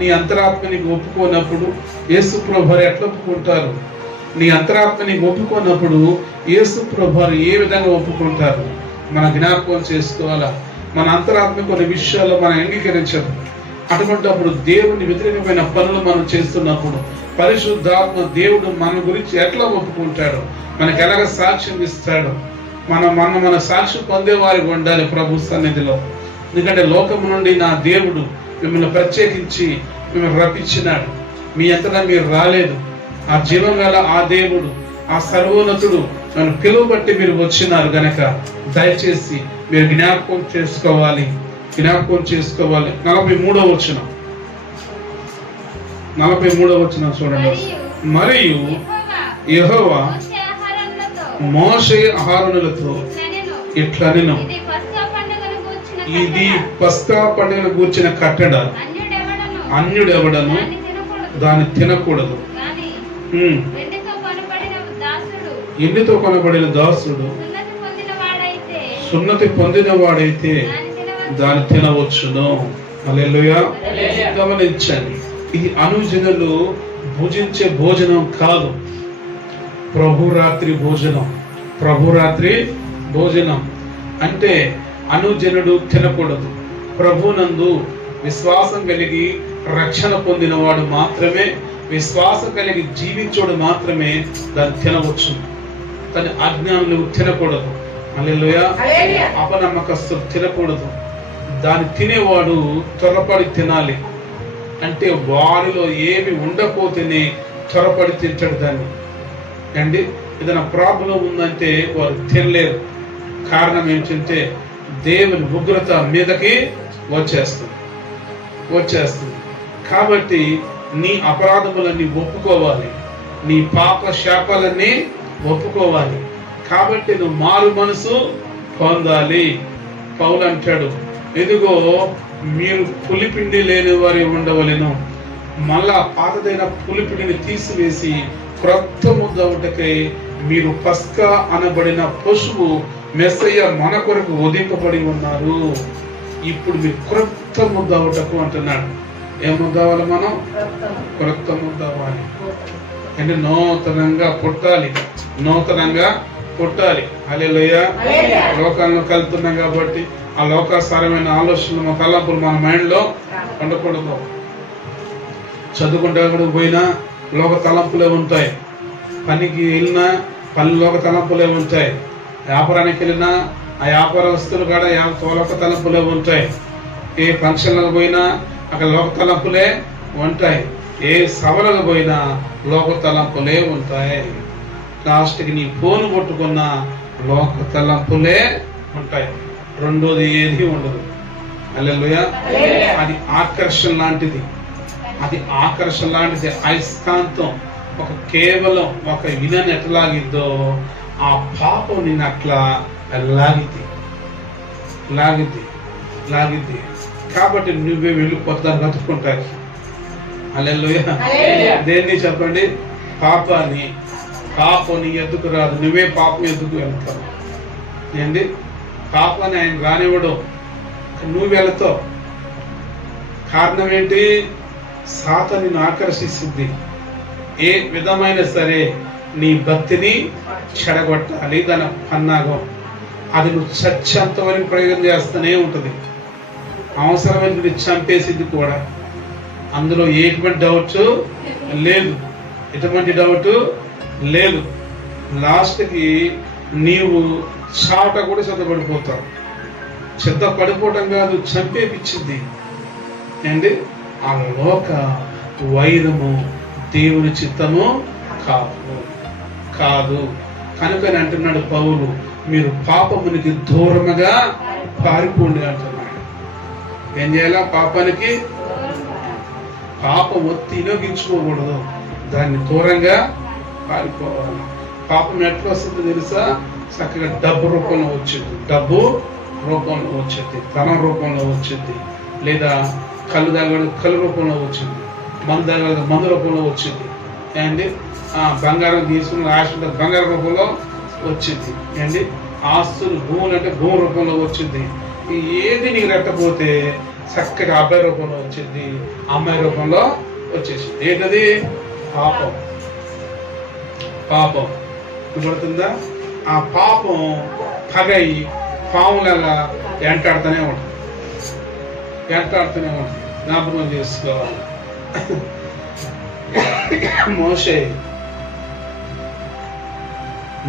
నీ అంతరాత్మ నీకు ఒప్పుకోనప్పుడు యేసు ప్రభు ఎట్లా ఒప్పుకుంటారు? నీ ఆత్మ నీకు ఒప్పుకోనప్పుడు యేసు ప్రభు ఏ విధంగా ఒప్పుకుంటారు? మన జ్ఞాపకం చేసుకోవాలా. మన అంతరాత్మ కొన్ని విషయాల్లో మనం అంగీకరించదు. అటువంటిప్పుడు దేవుని వ్యతిరేకమైన పనులు మనం చేస్తున్నప్పుడు పరిశుద్ధాత్మ దేవుడు మన గురించి ఎట్లా ఒప్పుకుంటాడు, మనకు ఎలాగ సాక్ష్యం ఇస్తాడు? మన సాక్ష్యం పొందేవారికి ఉండాలి ప్రభు సన్నిధిలో. ఎందుకంటే లోకం నుండి నా దేవుడు మిమ్మల్ని ప్రత్యేకించి మిమ్మల్ని రప్పించినాడు. మీ అంతటా మీరు రాలేదు. ఆ జీవం గల ఆ దేవుడు, ఆ సర్వోన్నతుడు నన్ను పిలువబట్టి మీరు వచ్చినారు గనక దయచేసి మీరు జ్ఞాపకం చేసుకోవాలి, జ్ఞాపకం చేసుకోవాలి. 43వ వచనం, 43వ వచనం చూడండి. మరియు యెహోవా మోషే అహరోనులతో ఇట్లనెను, ఇది పస్కా పండుగను గూర్చిన కట్టడ, అన్యుడెవడను దాన్ని తినకూడదు. ఎండితో కొనబడిన దాసుడు సున్నతి పొందిన వాడైతే దాన్ని తినవచ్చును. హల్లెలూయా. గమనించండి, ఈ అనుజనులు భుజించే భోజనం కాదు, ప్రభురాత్రి భోజనం. ప్రభురాత్రి భోజనం అంటే అనుజనుడు తినకూడదు. ప్రభునందు విశ్వాసం కలిగి రక్షణ పొందినవాడు మాత్రమే, విశ్వాసం కలిగి జీవించోడు మాత్రమే దాన్ని తినవచ్చు. కానీ అజ్ఞానులు తినకూడదు. హల్లెలూయా. అపనమ్మకస్తులు తినకూడదు. దాన్ని తినేవాడు త్వరపడి తినాలి. అంటే వారిలో ఏమి ఉండకపోతేనే త్వరపడి తింటాడు దాన్ని. అండి, ఏదైనా ప్రాబ్లం ఉందంటే వారు తినలేరు. కారణం ఏంటంటే దేవుని ఉగ్రత మీదకి వచ్చేస్తుంది. కాబట్టి నీ అపరాధములన్నీ ఒప్పుకోవాలి, నీ పాప శాపాలన్నీ ఒప్పుకోవాలి. కాబట్టి నువ్వు మారు మనసు పొందాలి. పౌలు అంటాడు, ఎదుగో మీరు పులిపిండి లేని వారి ఉండవలెను. మళ్ళా పాతదైన పులిపిండిని తీసివేసి క్రొత్త ముద్ద ఒకటకై మీరు పస్కా అనబడిన పశువు మెస్సయ్య మన కొరకు వధింపబడి ఉన్నారు. ఇప్పుడు మీరు క్రొత్త ముద్ద ఒకటకు అంటున్నాడు. ఏం ముద్ద అవ్వాలి? మనం క్రొత్త ముద్ద అవ్వాలి. అంటే నూతనంగా పుట్టాలి. హల్లెలూయా. లోకాలను కలుతున్నాం కాబట్టి ఆ లోకాసారమైన ఆలోచనలు, మా తలంపులు మన మైండ్ లో ఉండకూడదు. చదువుకుంటే పోయినా లోక తలంపులే ఉంటాయి. పనికి వెళ్ళినా పని లోక తలంపులే ఉంటాయి. వ్యాపారానికి వెళ్ళినా ఆ వ్యాపార వస్తువులు కూడా లోక తలంపులే ఉంటాయి. ఏ ఫంక్షన్లకు పోయినా అక్కడ లోక తలంపులే ఉంటాయి. ఏ సభలకు పోయినా లోక తలంపులే ఉంటాయి. లాస్ట్కి నీ ఫోన్ కొట్టుకున్న లోక తలంపులే ఉంటాయి. రెండోది ఏది ఉండదు. హల్లెలూయా. అది ఆకర్షణ లాంటిది. అయస్కాంతం కేవలం ఒక వినని ఎట్లా లాగిద్దో ఆ పాపం నిన్ను అట్లా లాగిద్ది. కాబట్టి నువ్వే వెళ్ళిపోతా బ్రతుకుంటాయి. హల్లెలూయా. దేన్ని చెప్పండి? పాపాన్ని. పాపం నీ ఎద్దుకు రాదు, నువ్వే పాపం ఎద్దుకు వెళ్తావు. ఏంటి? పాపాన్ని ఆయన రానివ్వడం, నువ్వు వెళతావు. కారణం ఏంటి? సాతాను నిన్ను ఆకర్షిస్తుంది. ఏ విధమైన సరే నీ భక్తిని చెడగొట్టాలి. దాని పన్నాగం అది నువ్వు చచ్చేంత వరకు ప్రయోగం చేస్తూనే ఉంటుంది. అవసరమైన చంపేసింది కూడా. అందులో ఎటువంటి డౌట్ లేదు. లాస్ట్కి నీవు చాట కూడా సిద్ధపడిపోతావు. సిద్ధపడిపోవటం కాదు, చంపేపించింది. ఏంటి? ఆ లోక వైరము దేవుని చిత్తము కాదు. కనుకని అంటున్నాడు పౌలు, మీరు పాపమునికి దూరముగా పారిపోండి అంటున్నాడు. ఏం చేయాలా? పాపానికి పాపం ఒత్తి వినియోగించుకోకూడదు, దాన్ని దూరంగా పారిపోవాలి. పాపం ఎట్లా వస్తుందో తెలుసా? చక్కగా డబ్బు రూపంలో వచ్చింది, ధనం రూపంలో వచ్చింది, లేదా కళ్ళు తాగడం కళ్ళు రూపంలో వచ్చింది, మందు తాగడం మందు రూపంలో వచ్చింది. ఏంటి? బంగారం తీసుకుని ఆశ బంగారం రూపంలో వచ్చింది. ఏంటి? ఆస్తులు భూములు అంటే భూమి రూపంలో వచ్చింది. ఏది నీకు రెట్టపోతే చక్కగా అబ్బాయి రూపంలో వచ్చింది, అమ్మాయి రూపంలో వచ్చేసింది. ఏంటది? పాపం పడుతుందా? ఆ పాపం పగై పాములాగా వెంటాడుతూనే ఉంటుంది. జ్ఞాపకం చేసుకోవాలి.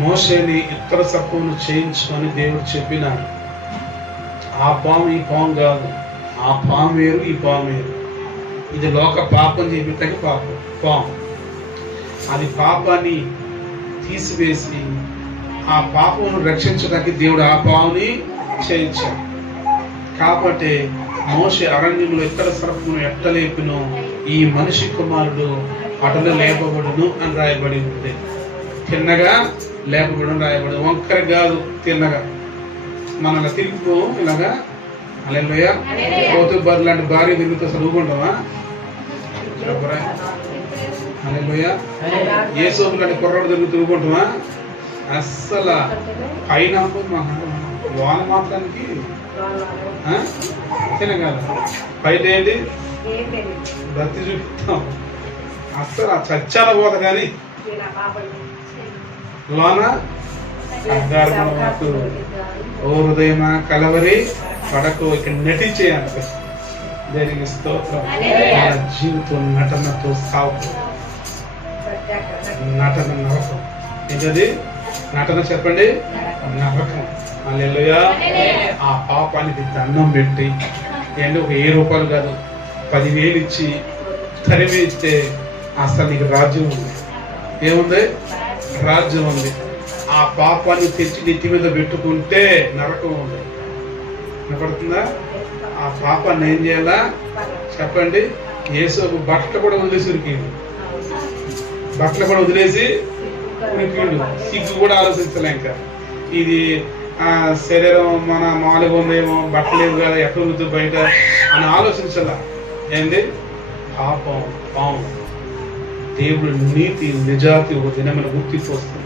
మోషేని ఇతర సత్వమును చేయించుకొని దేవుడు చెప్పినాడు. ఆ పాము ఈ పాము కాదు, ఆ పాము వేరు ఈ పాము వేరు. ఇది లోక పాపం చేపట్టకి పాము. అది పాపాన్ని తీసివేసి ఆ పాపమును రక్షించడానికి దేవుడు ఆ పాముని చేయించాడు. కాబట్టి మోషే అరణ్యంలో ఎక్కడ సర్పమును ఎట్టలేపినో ఈ మనిషి కుమారుడు అటలు లేపబడును అని రాయబడి ఉంది. తిన్నగా లేపబడును రాయబడి, వంకర కాదు, తిన్నగా. మన తిరిగిపో ఇలాగా. హల్లెలూయా. పోతు బర్రె లాంటి భార్య తిరుగుతూ చదువుకుంటామా? హల్లెలూయా. యేసోపు లాంటి కుర్రాడు తిరుగుతుంటామా? అస్సలు పైన వాన మాత్రానికి అంతేనే కాదు, బయట ఏంటి భక్తి చూపిస్తాం. అసలు ఆ చచ్చాల పోత కానీ లోన ఓ హృదయమా కలవరి పడకు, ఇక్కడ నటించేయాలి. దేనికి స్తోత్రం. మన జీవితం నటనతో సాగు, నటన నరకం. ఏంటది నటన చెప్పండి? నరకం. హల్లెలూయా. ఆ పాపానికి దండం పెట్టి ఏంటి ఒక 1000 రూపాయలు కాదు 10,000 ఇచ్చి తరివేస్తే అసలు నీకు రాజ్యం ఉంది. ఏముంది? రాజ్యం ఉంది. ఆ పాపాన్ని తెచ్చి నెత్తి మీద పెట్టుకుంటే నరకం ఉంది. వినపడుతుందా? ఆ పాపాన్ని ఏం చేయాలా చెప్పండి? యేసు బట్టలు కూడా వదిలేసి ఉరికిండు, బట్టలు కూడా వదిలేసి ఉరికిండు. సిగ్గు కూడా ఆలోచించలే. ఇంకా ఇది శరీరం మన మామూలుగా ఉందేమో, బట్టలేవు కదా, ఎక్కడ ఉంది బయట అని ఆలోచించాల. ఏంది? పాపం పాపం. దేవుడు నీతి నిజాతి ఒక దినమైన గుర్తిపోస్తుంది.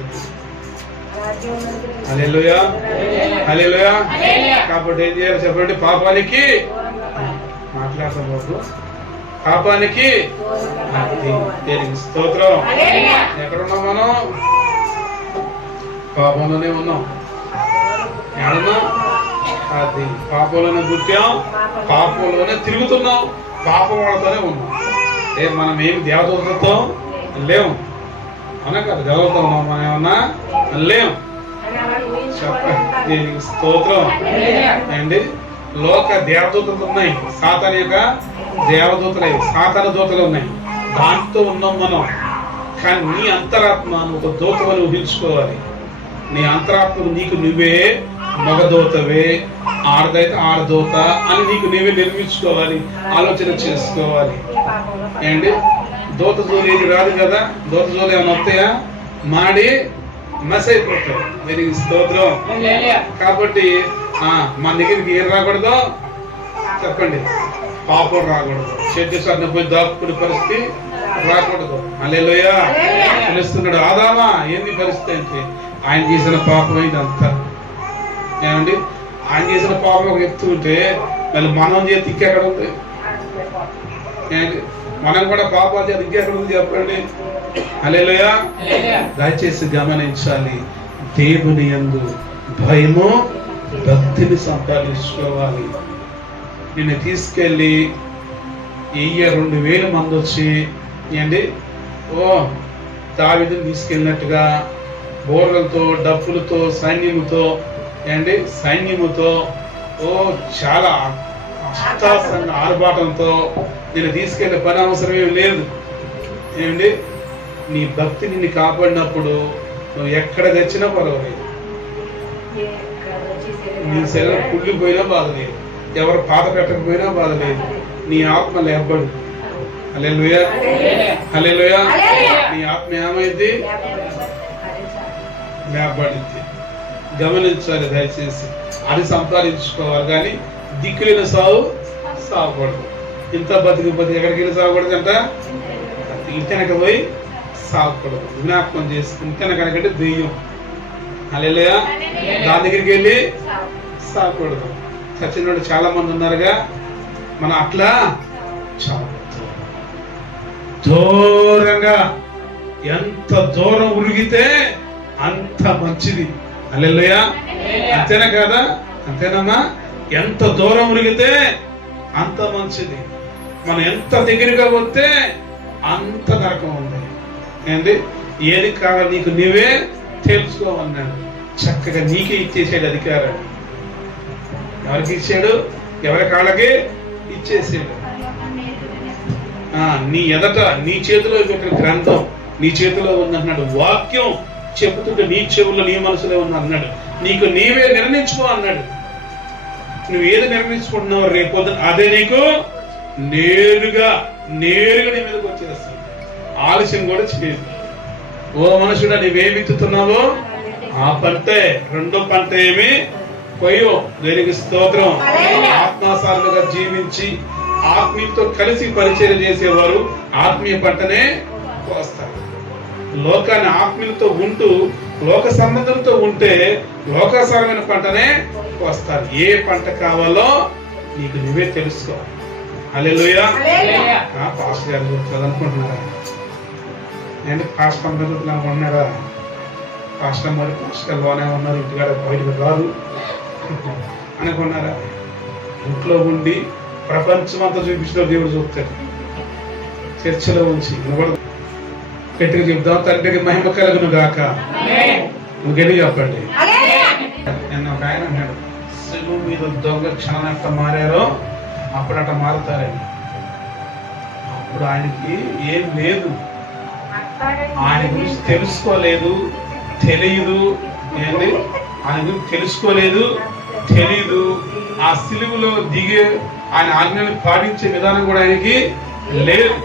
హల్లెలూయా, హల్లెలూయా. కాబట్టి ఏం చేయాలి చెప్పండి? పాపానికి మాట్లాడతాం, పాపానికి దేనికి స్తోత్రం. ఎక్కడున్నాం మనం? పాపంలోనే ఉన్నాం. ఏమన్నా అది పాపంలోనే పుట్టాం, పాపంలోనే తిరుగుతున్నాం, పాపం వాళ్ళతోనే ఉన్నాం. మనం ఏమి దేవదూతలతో లేవు, అవునా కదా? దేవదూతలు ఉన్నాం మనం ఏమన్నా లేవు. చెప్పండి స్తోత్రం. అండి లోక దేవదూతలు ఉన్నాయి, సాతాను యొక్క దేవదూతలే సాతాను దూతలు ఉన్నాయి, దాంతో ఉన్నాం మనం. కానీ నీ అంతరాత్మ ఒక దూతమని ఊహించుకోవాలి. నీ అంతరాత్మకు నీకు నువ్వే మగదూతవే, ఆడదైతే ఆడదూత అని నీకు నువ్వే నిర్మించుకోవాలి, ఆలోచన చేసుకోవాలి. ఏంటి దూత జోలి ఏది రాదు కదా, దూత జోలి ఏమైనా వస్తాయా? మాడి మస్ అయిపోతాయి. దీనికి స్తోత్రం. కాబట్టి మన దగ్గరికి ఏం రాకూడదు చెప్పండి? పాపం రాకూడదు, చెట్టు సన్న పోయి దాక్కునే పరిస్థితి రాకూడదు. హల్లెలూయా. పిలుస్తున్నాడు, ఆదామా ఏంది పరిస్థితి అంటే ఆయన చేసిన పాపం ఇదంతా. ఏమండి ఆయన చేసిన పాపం ఒక ఎత్తు ఉంటే మళ్ళీ మనం చేతి ఇంకెక్కడ ఉంది? ఏంటి మనం కూడా పాపాలు చేతి ఇంకెక్కడ ఉంది చెప్పండి? హల్లెలూయా. దయచేసి గమనించాలి, దేవుని యందు భయము భక్తిని సంపాదించుకోవాలి. నిన్ను తీసుకెళ్ళి 1000-2000 మంది వచ్చి ఏంటి దావీదుని తీసుకెళ్ళినట్టుగా బోర్లతో డప్పులతో సైన్యముతో ఏంటి సైన్యముతో చాలా అష్టాసంగ ఆర్భాటంతో నేను తీసుకెళ్లే పని అవసరమే లేదు. ఏమండి నీ భక్తి నిన్ను కాపాడినప్పుడు నువ్వు ఎక్కడ తెచ్చినా పర్వాలేదు, నీ శరీరం కుళ్ళిపోయినా బాధ లేదు, ఎవరు పాత పెట్టకపోయినా బాధ లేదు, నీ ఆత్మ లేపడు. హల్లెలూయా, హల్లెలూయా. నీ ఆత్మ ఏమైంది? లేపబడింది. గమనించాలి దయచేసి, అది సంపాదించుకోవాలి. కానీ దిక్కులేని సాగు సాగకూడదు. ఇంత బతికి ఎక్కడికి వెళ్ళి సాగకూడదు అంట, ఇంకెనక పోయి సాగకూడదు. జ్ఞాపకం చేసుకుని ఇంకెనకంటే దెయ్యం. హల్లెలూయా. దాని దగ్గరికి వెళ్ళి సాగకూడదు. చచ్చినోడు చాలా మంది ఉన్నారుగా, మనం అట్లా చాలా దూరంగా ఎంత దూరం ఉరిగితే అంత మంచిది. హల్లెలూయా. అంతేనా కదా? అంతేనమ్మా? ఎంత దూరం ఉరిగితే అంత మంచిది. మనం ఎంత దగ్గరగా వస్తే అంత నరకం ఉంది. ఏంటి ఏది కావాలి నీకు నీవే తెలుసుకోమన్నాడు. చక్కగా నీకే ఇచ్చేసాడు అధికారాన్ని. ఎవరికి ఇచ్చాడు? ఎవరి కాళ్ళకి ఇచ్చేసాడు. నీ ఎదట నీ చేతిలో పెట్టిన గ్రంథం నీ చేతిలో ఉందన్నాడు. వాక్యం చెబుతుంటే నీ చెవుల్లో నీ మనసులో ఉంది అన్నాడు. నీకు నీవే నిర్ణయించుకో అన్నాడు. నువ్వు ఏది నిర్ణయించుకుంటున్నావు రేపొద్దున అదే నీకు నేరుగా నీ మీదకి వచ్చేస్తుంది. ఆలస్యం కూడా చేయదు. ఓ మనుషుడా, నీవేమిత్తుతున్నావో ఆ పంటే, రెండో పంట ఏమి కొయ్యో. దేనికి స్తోత్రం. ఆత్మాసారులుగా జీవించి ఆత్మీయులతో కలిసి పరిచయం చేసేవారు ఆత్మీయ పంటనే కోస్తారు. లోకాన్ని ఆత్మీయులతో ఉంటూ లోక సంబంధంతో ఉంటే లోకాసారమైన పంటనే వస్తారు. ఏ పంట కావాలో నీకు నువ్వే తెలుసుకో. హల్లెలూయా. పాస్టర్ గారు చెప్తారు అనుకుంటున్నారా? నేను పాస్టర్ అందరూ ఉన్నారా? పాస్టర్ మరి పాస్టర్ బాగానే ఉన్నారు, ఇంటికాడ బయటకు రాదు అనుకున్నారా? ఇంట్లో ఉండి ప్రపంచం అంతా చూపించిన దేవుడు చూస్తాడు. చర్చలో ఉంచి గట్టిగా చెప్దాం, తండ్రికి మహిమ కలుగును గాక. గట్టిగా చెప్పండి. నేను ఒక ఆయన అన్నాడు, సిలువ మీద దొంగ క్షణం ఎట్లా మారారో అప్పుడు అట్లా మారుతారని. అప్పుడు ఆయనకి ఏం లేదు, ఆయన గురించి తెలుసుకోలేదు, తెలియదు. ఏంటి ఆయన గురించి తెలుసుకోలేదు, తెలీదు. ఆ సిలువలో దిగే ఆయన ఆజ్ఞను పాటించే విధానం కూడా ఆయనకి లేదు,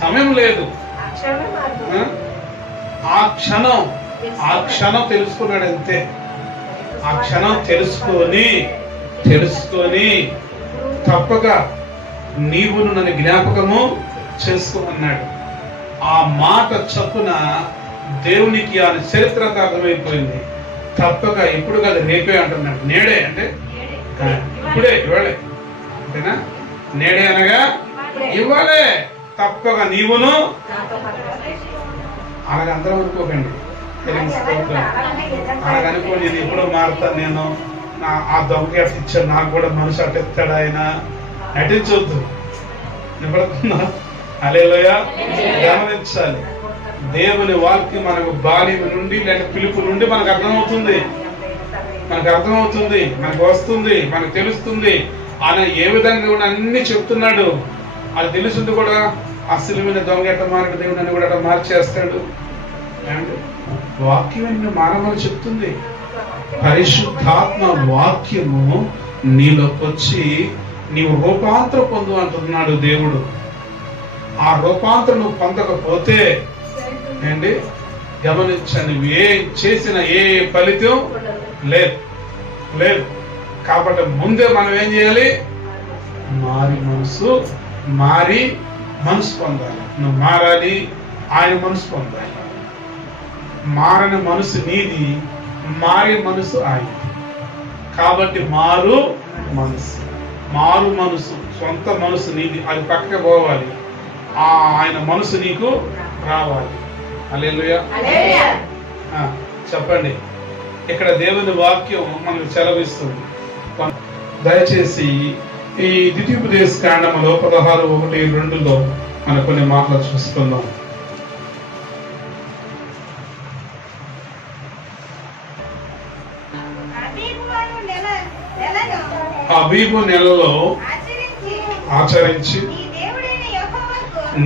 సమయం లేదు. ఆ క్షణం తెలుసుకున్నాడు అంతే. ఆ క్షణం తెలుసుకొని తప్పక నీవు నన్ను జ్ఞాపకము చేసుకోమన్నాడు. ఆ మాట చప్పున దేవునికి ఆయన చరిత్ర అర్థమైపోయింది. తప్పక ఇప్పుడు కాదు, రేపే అంటున్నాడు. నేడే అంటే ఇప్పుడే, ఇవాళే అంతేనా? నేడే అనగా ఇవ్వాలే, తప్పక నీవును. అలాగ అందరం అనుకోకండి, అలాగనుకోండి నేను ఎప్పుడో మారుతాను, నేను ఆ దొంగ ఇచ్చాడు నాకు కూడా మనసు అట్టెత్తాడు ఆయన నటించొద్దు. నిబడుతున్నా? హల్లెలూయా. గమనించాలి, దేవుని వాక్యం మనకు బాల్యం నుండి లేక పిలుపు నుండి మనకు అర్థమవుతుంది, మనకు వస్తుంది, మనకు తెలుస్తుంది. ఆయన ఏ విధంగా కూడా అన్ని చెప్తున్నాడు. అది తెలుసుంది కూడా. అసలు మీద దొంగ ఎట్ట మారాడు, దేవుడు అని కూడా అట్లా మార్చేస్తాడు. వాక్యం మానవని చెప్తుంది. పరిశుద్ధాత్మ వాక్యము నీలోకి వచ్చి నీవు రూపాంతరం పొందు అంటున్నాడు దేవుడు. ఆ రూపాంతరం నువ్వు పొందకపోతే ఏంటి గమనించండి, ఏ చేసిన ఏ ఫలితం లేదు. కాబట్టి ముందే మనం ఏం చేయాలి? మారి మనసు పొందాలి. నువ్వు మారాలి, ఆయన మనసు పొందాలి. మారని మనసు నీది, మారే మనసు ఆయన. కాబట్టి మారు మనసు సొంత మనసు నీది, అది పక్కకి పోవాలి. ఆయన మనసు నీకు రావాలి. హల్లెలూయా. చెప్పండి. ఇక్కడ దేవుని వాక్యం మనకు సెలవిస్తుంది. దయచేసి ఈ ద్వితీయోపదేశ కాండములో 16:1-2 మనం కొన్ని మాటలు చూసుకుందాం. అబీబు నెలలో ఆచరించి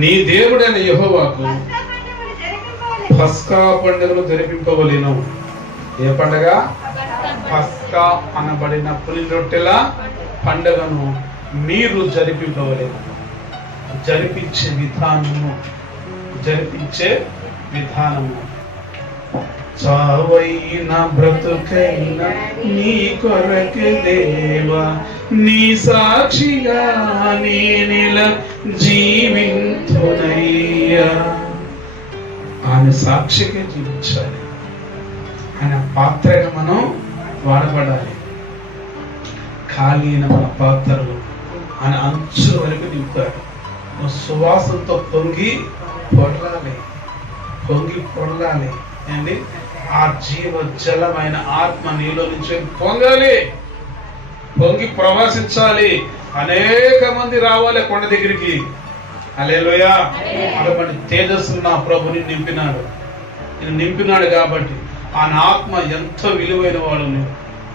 నీ దేవుడైన యెహోవాకు పస్కా పండుగను జరిపింపవలెను. ఏ పండుగ? పస్కా అనబడిన పులి రొట్టెల పండుగను మీరు జరిపింపవలెను. జరిపించే విధానము చావైన బ్రతుకైన నీ కొరకే దేవా, నీ సాక్షిగా నేనెల జీవింతునయ్యా. ఆయన సాక్షిగా జీవించాలి. ఆయన పాత్రగా మనం వాడబడాలి. ఖాళీ అయిన మన పాత్రలు ఆయన అంచు వరకు నింపాడు. సువాసంతో పొంగి పొరలాలి అండి. ఆ జీవ జలమైన ఆత్మ నీలో నుంచి పొంగి ప్రవాసించాలి. అనేక మంది రావాలి కొండ దగ్గరికి. హల్లెలూయా. అటువంటి తేజస్సు నా ప్రభుని నింపినాడు కాబట్టి ఆయన ఆత్మ ఎంతో విలువైన వాడు.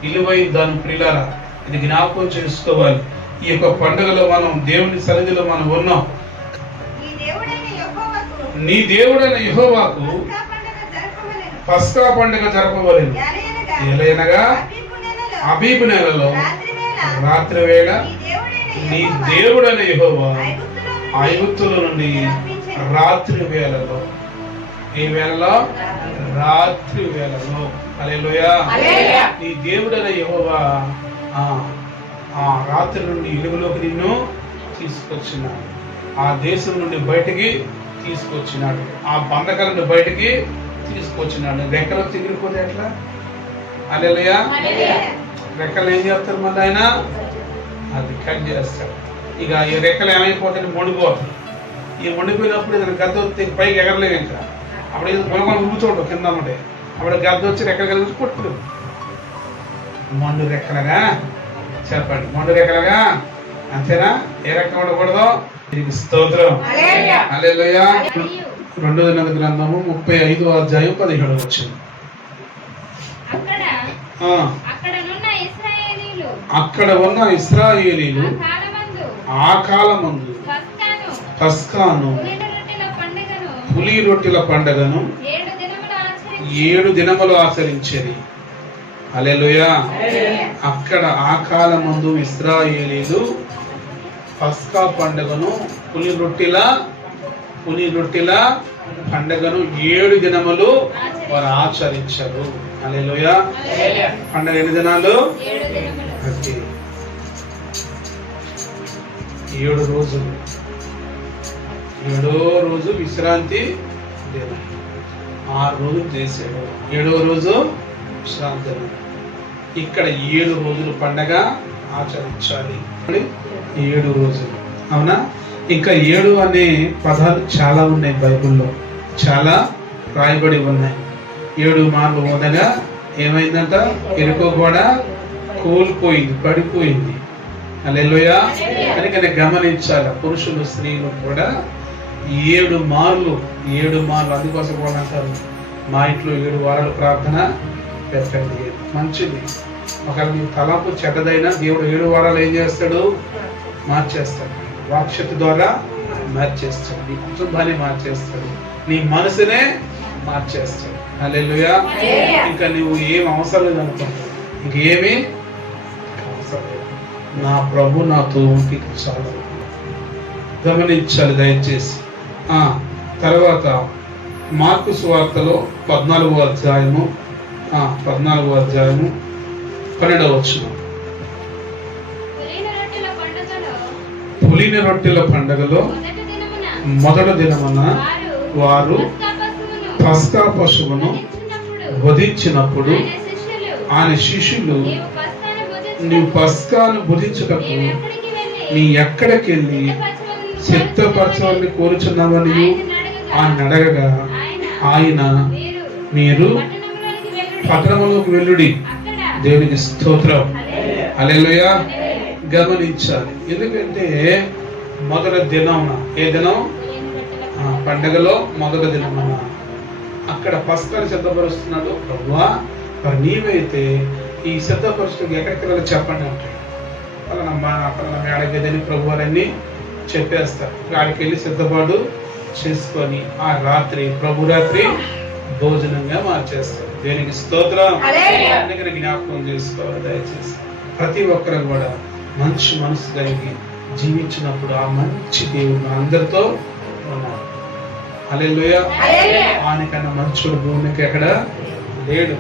విలువైన దాని ప్రియులారా, ఇది జ్ఞాపకం చేసుకోవాలి. ఈ యొక్క పండుగలో మనం దేవుని సన్నిధిలో మనం ఉన్నాం. నీ దేవుడైన యెహోవాకు పస్కా పండుగ జరపవలెను. ఎలయనగా అబీబు నెలలో రాత్రి వేళ నీ దేవుడైన యెహోవా ఐగుప్తుల నుండి రాత్రి వేళలో, ఈ వేళలో రాత్రి వేళలో, హల్లెలూయా, నీ దేవుడైన యెహోవా ఆ రాత్రి నుండి వెలుగులోకి నిన్ను తీసుకొచ్చినాడు. ఆ దేశం నుండి బయటికి తీసుకొచ్చినాడు. ఆ బంధకాలను బయటికి తీసుకొచ్చినాడు. రెక్కలు తిరిగిపోతే ఎట్లా? హల్లెలూయా. రెక్కలు ఏం చేస్తారు మళ్ళీ ఆయన? అది కట్ చేస్తాడు. ఇక ఈ రెక్కలు ఏమైపోతాయి? మొండిపోతాయి. ఈ మొండిపోయినప్పుడు ఏదైనా గద్ద వస్తే పైకి ఎగరలేవు. ఇంకా అప్పుడు ఇది మనం కూర్చోడు కింద ఉంటే అప్పుడు గద్ద వచ్చి రెక్కలు కలిసి కొట్టుడు. మొండు రెక్కలగా చెప్పండి, మొండు రెక్కలగా అంతేనా? ఏ రెక్క ఉండకూడదు. దీనికి స్తోత్రం. హల్లెలూయా. 2వ దినాల గ్రంథము 35వ అధ్యాయం 17వ వచనం. అక్కడ ఉన్న ఇశ్రాయేలీలు ఆ కాలమందు పస్కాను పులి రొట్టెల పండగను 7 దినములు ఆచరించేది. హల్లెలూయా. అక్కడ ఆ కాలమందు ఇశ్రాయేలీలు పస్కా పండుగను పులి రొట్టెల పండుగను 7 దినములు వారు ఆచరించారు. హల్లెలూయా. పండుగ ఎన్ని దినాలు? 7 రోజులు. 7వ రోజు విశ్రాంతి దినం. 6 రోజులు చేశాడు. 7వ రోజు విశ్రాంతి దినం. ఇక్కడ 7 రోజులు పండగ ఆచరించాలి. 7 రోజులు. అవునా? ఇంకా 7 అనే పదాలు చాలా ఉన్నాయి బైబిల్లో, చాలా రాయబడి ఉన్నాయి. 7 మార్లు ఉండగా ఏమైందంట? ఎరుకో కూడా కోల్పోయింది, పడిపోయింది. హల్లెలూయా. కనుక గమనించాలి, పురుషులు స్త్రీలు కూడా 7 మార్లు. అందుకోసం కూడా అంటారు, మా ఇంట్లో 7 వారాలు ప్రార్థన పెట్టండి. మంచిది. ఒకవేళ నీ తలపు చెడ్డదైనా దేవుడు 7 వారాలు ఏం చేస్తాడు? మార్చేస్తాడు. వాక్శక్తి ద్వారా మార్చేస్తాడు. నీ కుటుంబాన్ని మార్చేస్తాడు. నీ మనసునే మార్చేస్తాడు. హల్లెలూయా. ఇంకా నువ్వు ఏం అవసరం లేదు అనుకుంటావు. ఇంకేమీ అవసరం లేదు. నా ప్రభు నాతో ఉంటే చాలు. గమనించాలి దయచేసి. తర్వాత మార్కు సువార్తలో 14వ అధ్యాయము 12వ వచనం. పులిన రొట్టెల పండుగలో మొదటి దినమున వారు పస్కా పశువును వధించినప్పుడు ఆయన శిష్యులు, నీవు పస్కాను భుజించుటకు నీ ఎక్కడికి వెళ్ళి సిద్ధపరచవాలని కోరుచున్నావని ఆయన అడగగా ఆయన, మీరు పట్టణంలోకి వెళ్ళుడి. దేవునికి స్తోత్రం. హల్లెలూయా. గమనించాలి. ఎందుకంటే మొదటి దినమున, ఏ దినం? పండగలో మొదటి దినమున అక్కడ పస్కాను సిద్ధపరుస్తున్నాడు. ప్రభువా, మరి నీవైతే ఈ సిద్ధపరుచుకు ఎక్కడికి వెళ్ళాలో చెప్పండి అంటే పలానా మేడగదని ప్రభువారన్నీ చెప్పేస్తారు. ఆడికి వెళ్ళి సిద్ధపాటు చేసుకొని ఆ రాత్రి ప్రభురాత్రి భోజనంగా మార్చేస్తారు. దేనికి స్తోత్రం. అందుకని జ్ఞాపకం చేసుకోవాలి దయచేసి. ప్రతి ఒక్కరు కూడా మంచి మనసు కలిగి జీవించినప్పుడు ఆ మంచి దేవుడు అందరితో ఉన్నారు. హల్లెలూయా. ఆయనకన్నా మంచుడు భూమికి ఎక్కడ లేడు.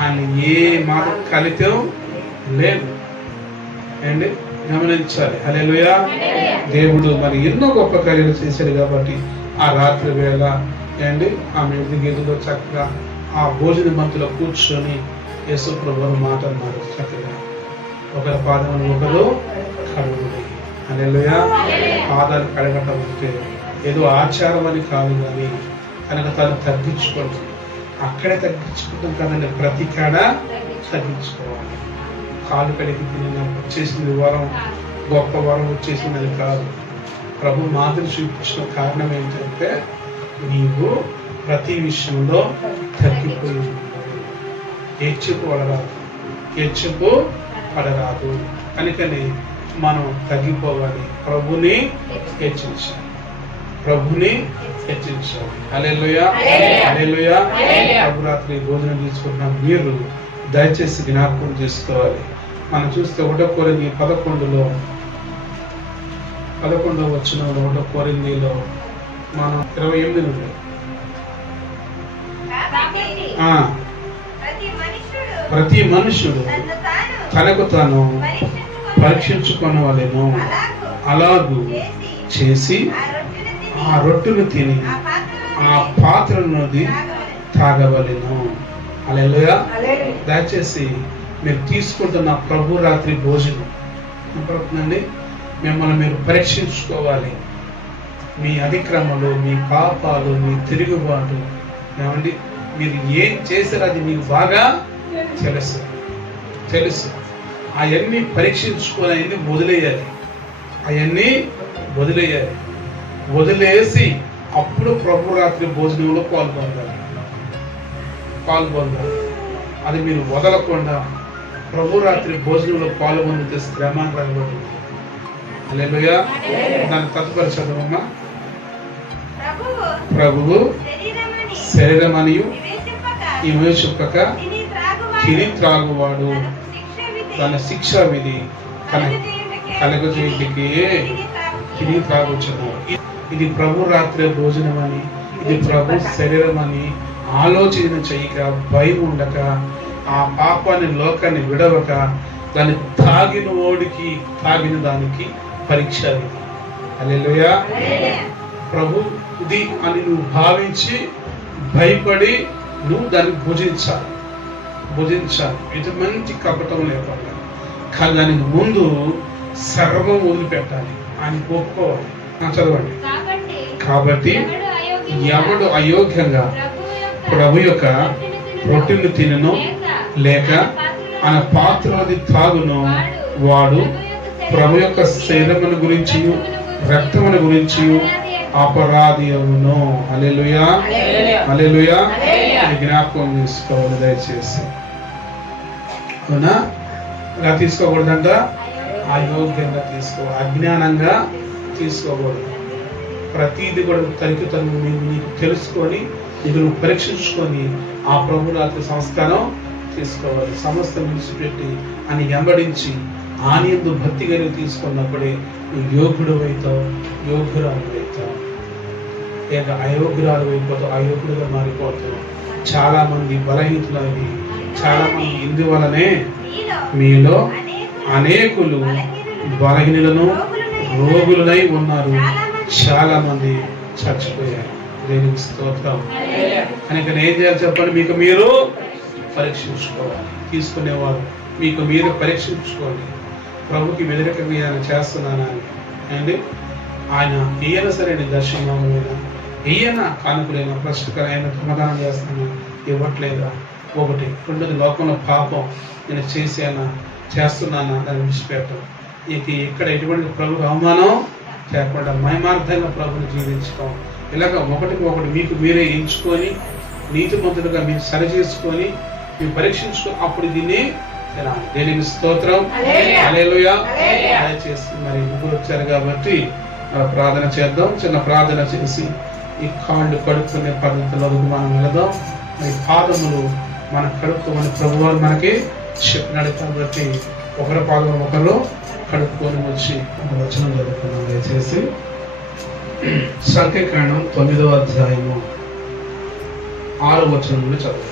ఆయన ఏ మాట కలితం లేదు. ఏంటి గమనించాలి. హల్లెలూయా. దేవుడు మరి ఎన్నో గొప్ప కార్యాలు చేశాడు కాబట్టి ఆ రాత్రి వేళ ఏంటి ఆమె ఎదుగులో చక్కగా ఆ భోజన బంతిలో కూర్చొని యేసు ప్రభువు మాట అన్నాడు. చక్కగా ఒకరి పాదములు ఒకరు కడుగుడి. హల్లెలూయా. పాదాలు కడగటం అంటే ఏదో ఆచారం అని కాదు, కానీ కనుక తను తగ్గించుకోండి. అక్కడే తగ్గించుకుంటాం కదండి, ప్రతి కాడ తగ్గించుకోవాలి. కాలు కడిగి వచ్చేసింది వరం, గొప్ప వరం వచ్చేసింది కాదు. ప్రభు మాదిరి చూపించిన కారణం ఏంటంటే నీవు ప్రతి విషయంలో తగ్గిపోయి హెచ్చుకు పడరాదు. కనుకని మనం తగ్గిపోవాలి, ప్రభుని హెచ్చించాలి. హల్లెలూయా. హల్లెలూయా. ప్రభు రాత్రి భోజనం తీసుకుంటున్న మీరు దయచేసి జ్ఞాపకం చేసుకోవాలి. మనం చూస్తే 1 కొరింథీ 11లో 1 కొరింథీలో మనం 28 నుండి ప్రతి మనుషుడు తనకు తాను పరీక్షించుకొనవలెను. అలాగూ చేసి ఆ రొట్టెను తిని ఆ పాత్రలోది తాగవలెను. హల్లెలూయా. దయచేసి మీరు తీసుకుంటున్న ప్రభు రాత్రి భోజనం అండి, మిమ్మల్ని మీరు పరీక్షించుకోవాలి. మీ అతిక్రమలు, మీ పాపాలు, మీ తిరుగుబాటు ఏమండి, మీరు ఏం చేశారు అది మీకు బాగా తెలుసు. అవన్నీ పరీక్షించుకొని అవన్నీ వదిలేసి అప్పుడు ప్రభు రాత్రి భోజనంలో పాల్గొంటారు. అది మీరు వదలకుండా ప్రభు రాత్రి భోజనంలో పాల్గొంటే శ్రమ కలగబడుతుంది. హల్లెలూయా. దాని తదుపరి చదవమ్మా. ప్రభువు శరీరమనియు ఇవే చెప్పక తిని త్రాగువాడు తన శిక్ష విధి కలగజేయుటకి తిని త్రాగొచ్చును. ఇది ప్రభు రాత్రి భోజనం అని, ఇది ప్రభు శరీరం అని ఆలోచన చేయక, భయం ఉండక, ఆ పాపాన్ని లోకాన్ని విడవక, దాన్ని తాగిన దానికి పరీక్ష. హల్లెలూయా. ప్రభు ఇది అని నువ్వు భావించి భయపడి నువ్వు దాన్ని భుజించాలి. ఎటువంటి కపటం లేకుండా. కానీ దానికి ముందు సర్వం వదిలిపెట్టాలి, ఆయన ఒప్పుకోవాలి. చదవండి. కాబట్టి ఎవడు అయోగ్యంగా ప్రభు యొక్క రొట్టెను తినను లేక ఆయన పాత్రది తాగును వాడు ప్రభు యొక్క శరీరమును గురించి రక్తమును గురించి అపరాధి అవును. హల్లెలూయా. జ్ఞాపకం తీసుకోవాలి దయచేసి. అవునా? ఇలా తీసుకోకూడదంట. అయోగ్యంగా తీసుకోవాలి, అజ్ఞానంగా తీసుకోకూడదు. ప్రతిదీ కూడా తను నీకు తెలుసుకొని నీకు నువ్వు పరీక్షించుకొని ఆ ప్రభు రాత్రి సంస్కారం తీసుకోవాలి. సమస్త విడిచిపెట్టి అని వెంబడించి ఆనందు భక్తి కలిగి తీసుకున్నప్పుడే నువ్వు యోగుడు అవుతావు, యోగురాలు అవుతావు. లేక అయోగ్యురాలు అయిపోతావు, అయోగ్యుడుగా మారిపోతావు. చాలా మంది బలహీనులవి, చాలా మంది ఇందువలనే మీలో అనేకులు బలహీనులను రోగులనై ఉన్నారు. చాలా మంది చచ్చిపోయారు. దేవునికి స్తోత్రం. కనుక ఏం చేయాలి చెప్పండి? మీకు మీరు పరీక్షించుకోవాలి. తీసుకునేవారు మీకు మీరు పరీక్షించుకోండి. ప్రభుకి వ్యతిరేకంగా చేస్తున్నానా అండి? ఆయన ఈయన సరైన దర్శనమైనా, ఈయన కానుకలైన ప్రశ్నకరైన సమాధానం చేస్తాను ఇవ్వట్లేదా? ఒకటి. రెండోది, లోకంలో పాపం నేను చేస్తున్నానా దాన్ని విడిచిపెట్టడం. ఇక్కడ ఎటువంటి ప్రభుకు అవమానం లేకుండా మహిమార్థంగా ప్రభుని జీవించడం. ఇలాగ ఒకటి మీకు మీరే ఎంచుకొని నీతిమంతులుగా మీరు సరి చేసుకొని మీరు పరీక్షించుకొని అప్పుడు దీన్ని తినాలి. దేవునికి స్తోత్రం. హల్లెలూయా. దయచేసి మరి ముగ్గురు వచ్చారు కాబట్టి ప్రార్థన చేద్దాం. చిన్న ప్రార్థన చేసి ఈ కాళ్ళు కడుక్కునే పద్ధతిలో మనం వెళదాం. మరి పాదములు మన కడుక్కోమని ప్రభువారు మనకి చెప్పినాడు కాబట్టి ఒకరి పాదములు ఒకరు కడుక్కొని వచ్చి వచనం చదువుకున్నాం. దయచేసి సంఖ్యాకాండం 9వ అధ్యాయము 6వ వచనం నుండి చదువు.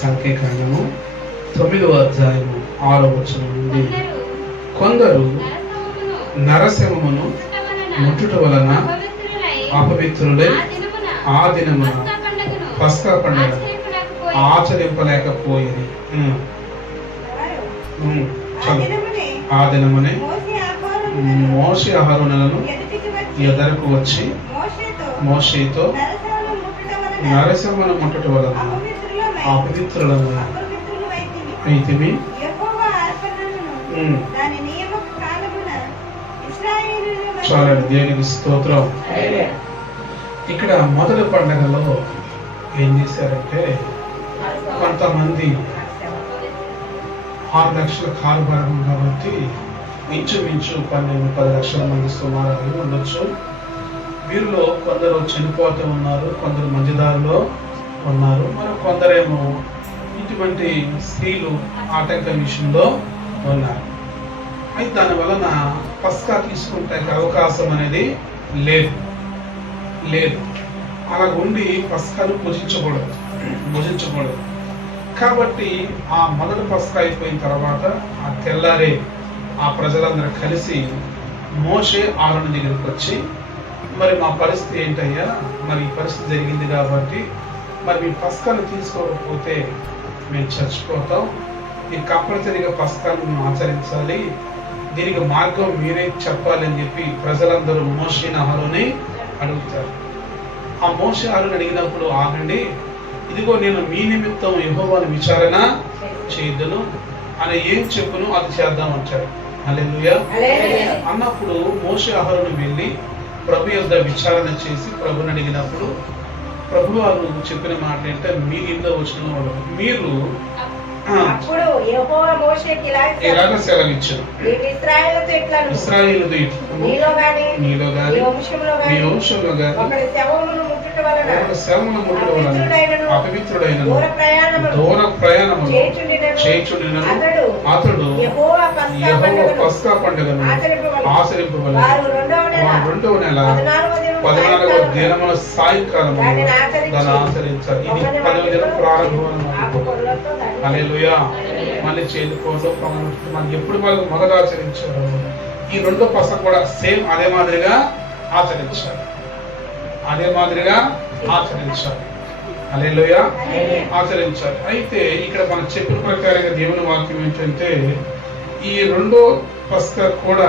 సంఖ్యాకాండము 9వ అధ్యాయము 6వ వచనం నుండి, కొందరు నరసింహమును ముట్టుట వలన అపవిత్రులై ఆ దినమున పస్కా పండుగ ఆచరింపలేకపోయింది. ఆ దినమునే మోషే అహరోనులను ఎదరకు వచ్చి మోషేతో నరసింహమును ముట్టుట వలన అపవిత్రులను అయితిమి. చాలండి. దేవునికి స్తోత్రం. ఇక్కడ మొదటి పండుగలో ఏం చేశారంటే కొంతమంది 6 లక్షల కారుబారం కాబట్టి ఇంచుమించు 12-10 లక్షల మంది సుమారు ఉండొచ్చు. వీరిలో కొందరు చనిపోతూ ఉన్నారు, కొందరు మధ్యదారిలో ఉన్నారు, మరి కొందరేమో ఇటువంటి స్త్రీలు ఆటంక విషయంలో ఉన్నారు. అయితే దాని వలన పస్కా తీసుకుంటే అవకాశం అనేది లేదు. అలా ఉండి పస్కాను భుజించకూడదు. కాబట్టి ఆ మొదటి పస్కా అయిపోయిన తర్వాత ఆ తెల్లారే ఆ ప్రజలందరూ కలిసి మోషే ఆరోను దగ్గరికి వచ్చి మరి మా పరిస్థితి ఏంటయ్యా, మరి ఈ పరిస్థితి జరిగింది కాబట్టి మరి మీ పస్కాను తీసుకోకపోతే మేము చచ్చిపోతాం, ఈ కంపల్సరీగా పస్కాను మేము ఆచరించాలి, దీనికి మార్గం మీరే చెప్పాలి అని చెప్పి ప్రజలందరూ మోషేని అహరోని అడుగుతారు. ఆ మోషే అహరోని అడిగినప్పుడు, ఆగండి, ఇదిగో నేను మీ నిమిత్తం యెహోవాను విచారణ చేద్దును అని ఏం చెప్పును అది చేద్దాం అంటాడు. హల్లెలూయా. అన్నప్పుడు మోషే అహరోను వెళ్ళి ప్రభు యొద్ద విచారణ చేసి ప్రభుని అడిగినప్పుడు ప్రభు వారు చెప్పిన మాట ఏంటంటే, మీ ఇంట్లో వచ్చిన వాళ్ళు మీరు అప్పుడు యెహోవా మోషేకి ఇలాగ సెలవిచ్చారు, ఇశ్రాయేలుతో నీలో గాని నీలో గాని మీ వంశంలో గాని ఒకడి శవమును ముట్టుట వలన అపవిత్రుడైన దూర ప్రయాణములు చేయుచుండినను అతడు యెహోవా పస్కా పండుగను ఆచరింపవలెను. వారు రెండవ నెల 14వ దినమున సాయంకాలము దాన్ని ఆచరించాలి. ఇది 10వ దినం ప్రారంభం. హల్లెలూయా. మళ్ళీ చేదుకోవడం మనకి ఎప్పుడు వాళ్ళు మొదట ఆచరించారు, ఈ రెండో పస్కా కూడా సేమ్ అదే మాదిరిగా ఆచరించాలి, అదే మాదిరిగా ఆచరించాలి. హల్లెలూయా. ఆచరించాలి. అయితే ఇక్కడ మనం చెప్పిన ప్రకారంగా దేవుని వాక్యం ఏంటంటే, ఈ రెండో పస్కా కూడా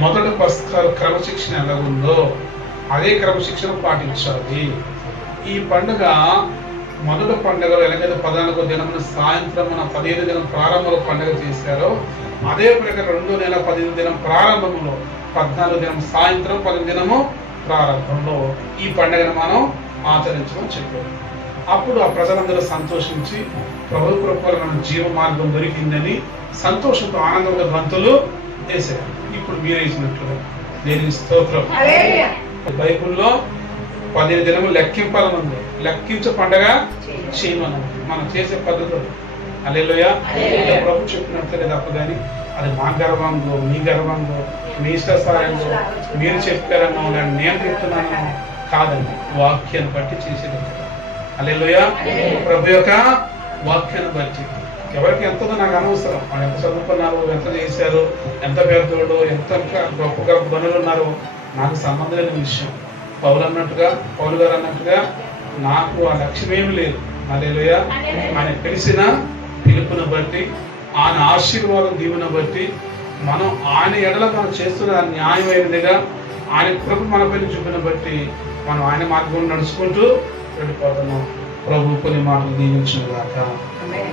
మొదటి పస్కా క్రమశిక్షణ ఎలా ఉందో అదే క్రమశిక్షణ పాటించాలి. ఈ పండుగ మొదటి పండుగలో ఎలాగైతే 14వ దినమున సాయంత్రం 15వ దినం ప్రారంభంలో పండుగ చేశారో అదే ప్రకారం 2వ నెల 15వ దినం ప్రారంభంలో 14వ దినం సాయంత్రం 15వ దినము ప్రారంభంలో ఈ పండుగను మనం ఆచరించమని చెప్పారు. అప్పుడు ఆ ప్రజలందరూ సంతోషించి ప్రభు కృపలో మన జీవ మార్గం దొరికిందని సంతోషంతో ఆనందంగా గంతులు వేశారు. ఇప్పుడు మీరు వేసినట్లుగా దేనికి స్తోత్రం. బైబిల్లో 15 దినములు లెక్కింపాలని ఉంది, లెక్కించే పండగ చేయమని మనం చేసే పద్ధతులు. హల్లెలూయా. ప్రభు చెప్పినట్లే తప్ప కానీ అది మా గర్వంగో మీ గర్వంగో మీ ఇష్టాసారంగో మీరు చెప్పారనో కానీ నేను చెప్తున్నాను కాదండి, వాక్యాన్ని బట్టి చేసేది. హల్లెలూయా. ప్రభు యొక్క వాక్యాన్ని బట్టి ఎవరికి ఎంతదో నాకు అనవసరం, వాళ్ళు ఎంత చదువుకున్నారు, ఎంత చేశారు, ఎంత పెద్దోడు, ఎంత గొప్ప గొప్ప పనులు ఉన్నారు, నాకు సంబంధం లేని విషయం. పౌలు గారు అన్నట్టుగా నాకు ఆ లక్ష్యం ఏమి లేదు. హల్లెలూయా. ఆయన పిలిచిన పిలుపును బట్టి, ఆయన ఆశీర్వాదం దీవెన బట్టి మనం ఆయన ఎడల మనం చేస్తున్న న్యాయమైనదిగా ఆయన కృప మన పైన చూపిన బట్టి మనం ఆయన మార్గంలో నడుచుకుంటూ వెళ్ళిపోతున్నాం. ప్రభు కొన్ని మాటలు దీవించును గాక. ఆమేన్.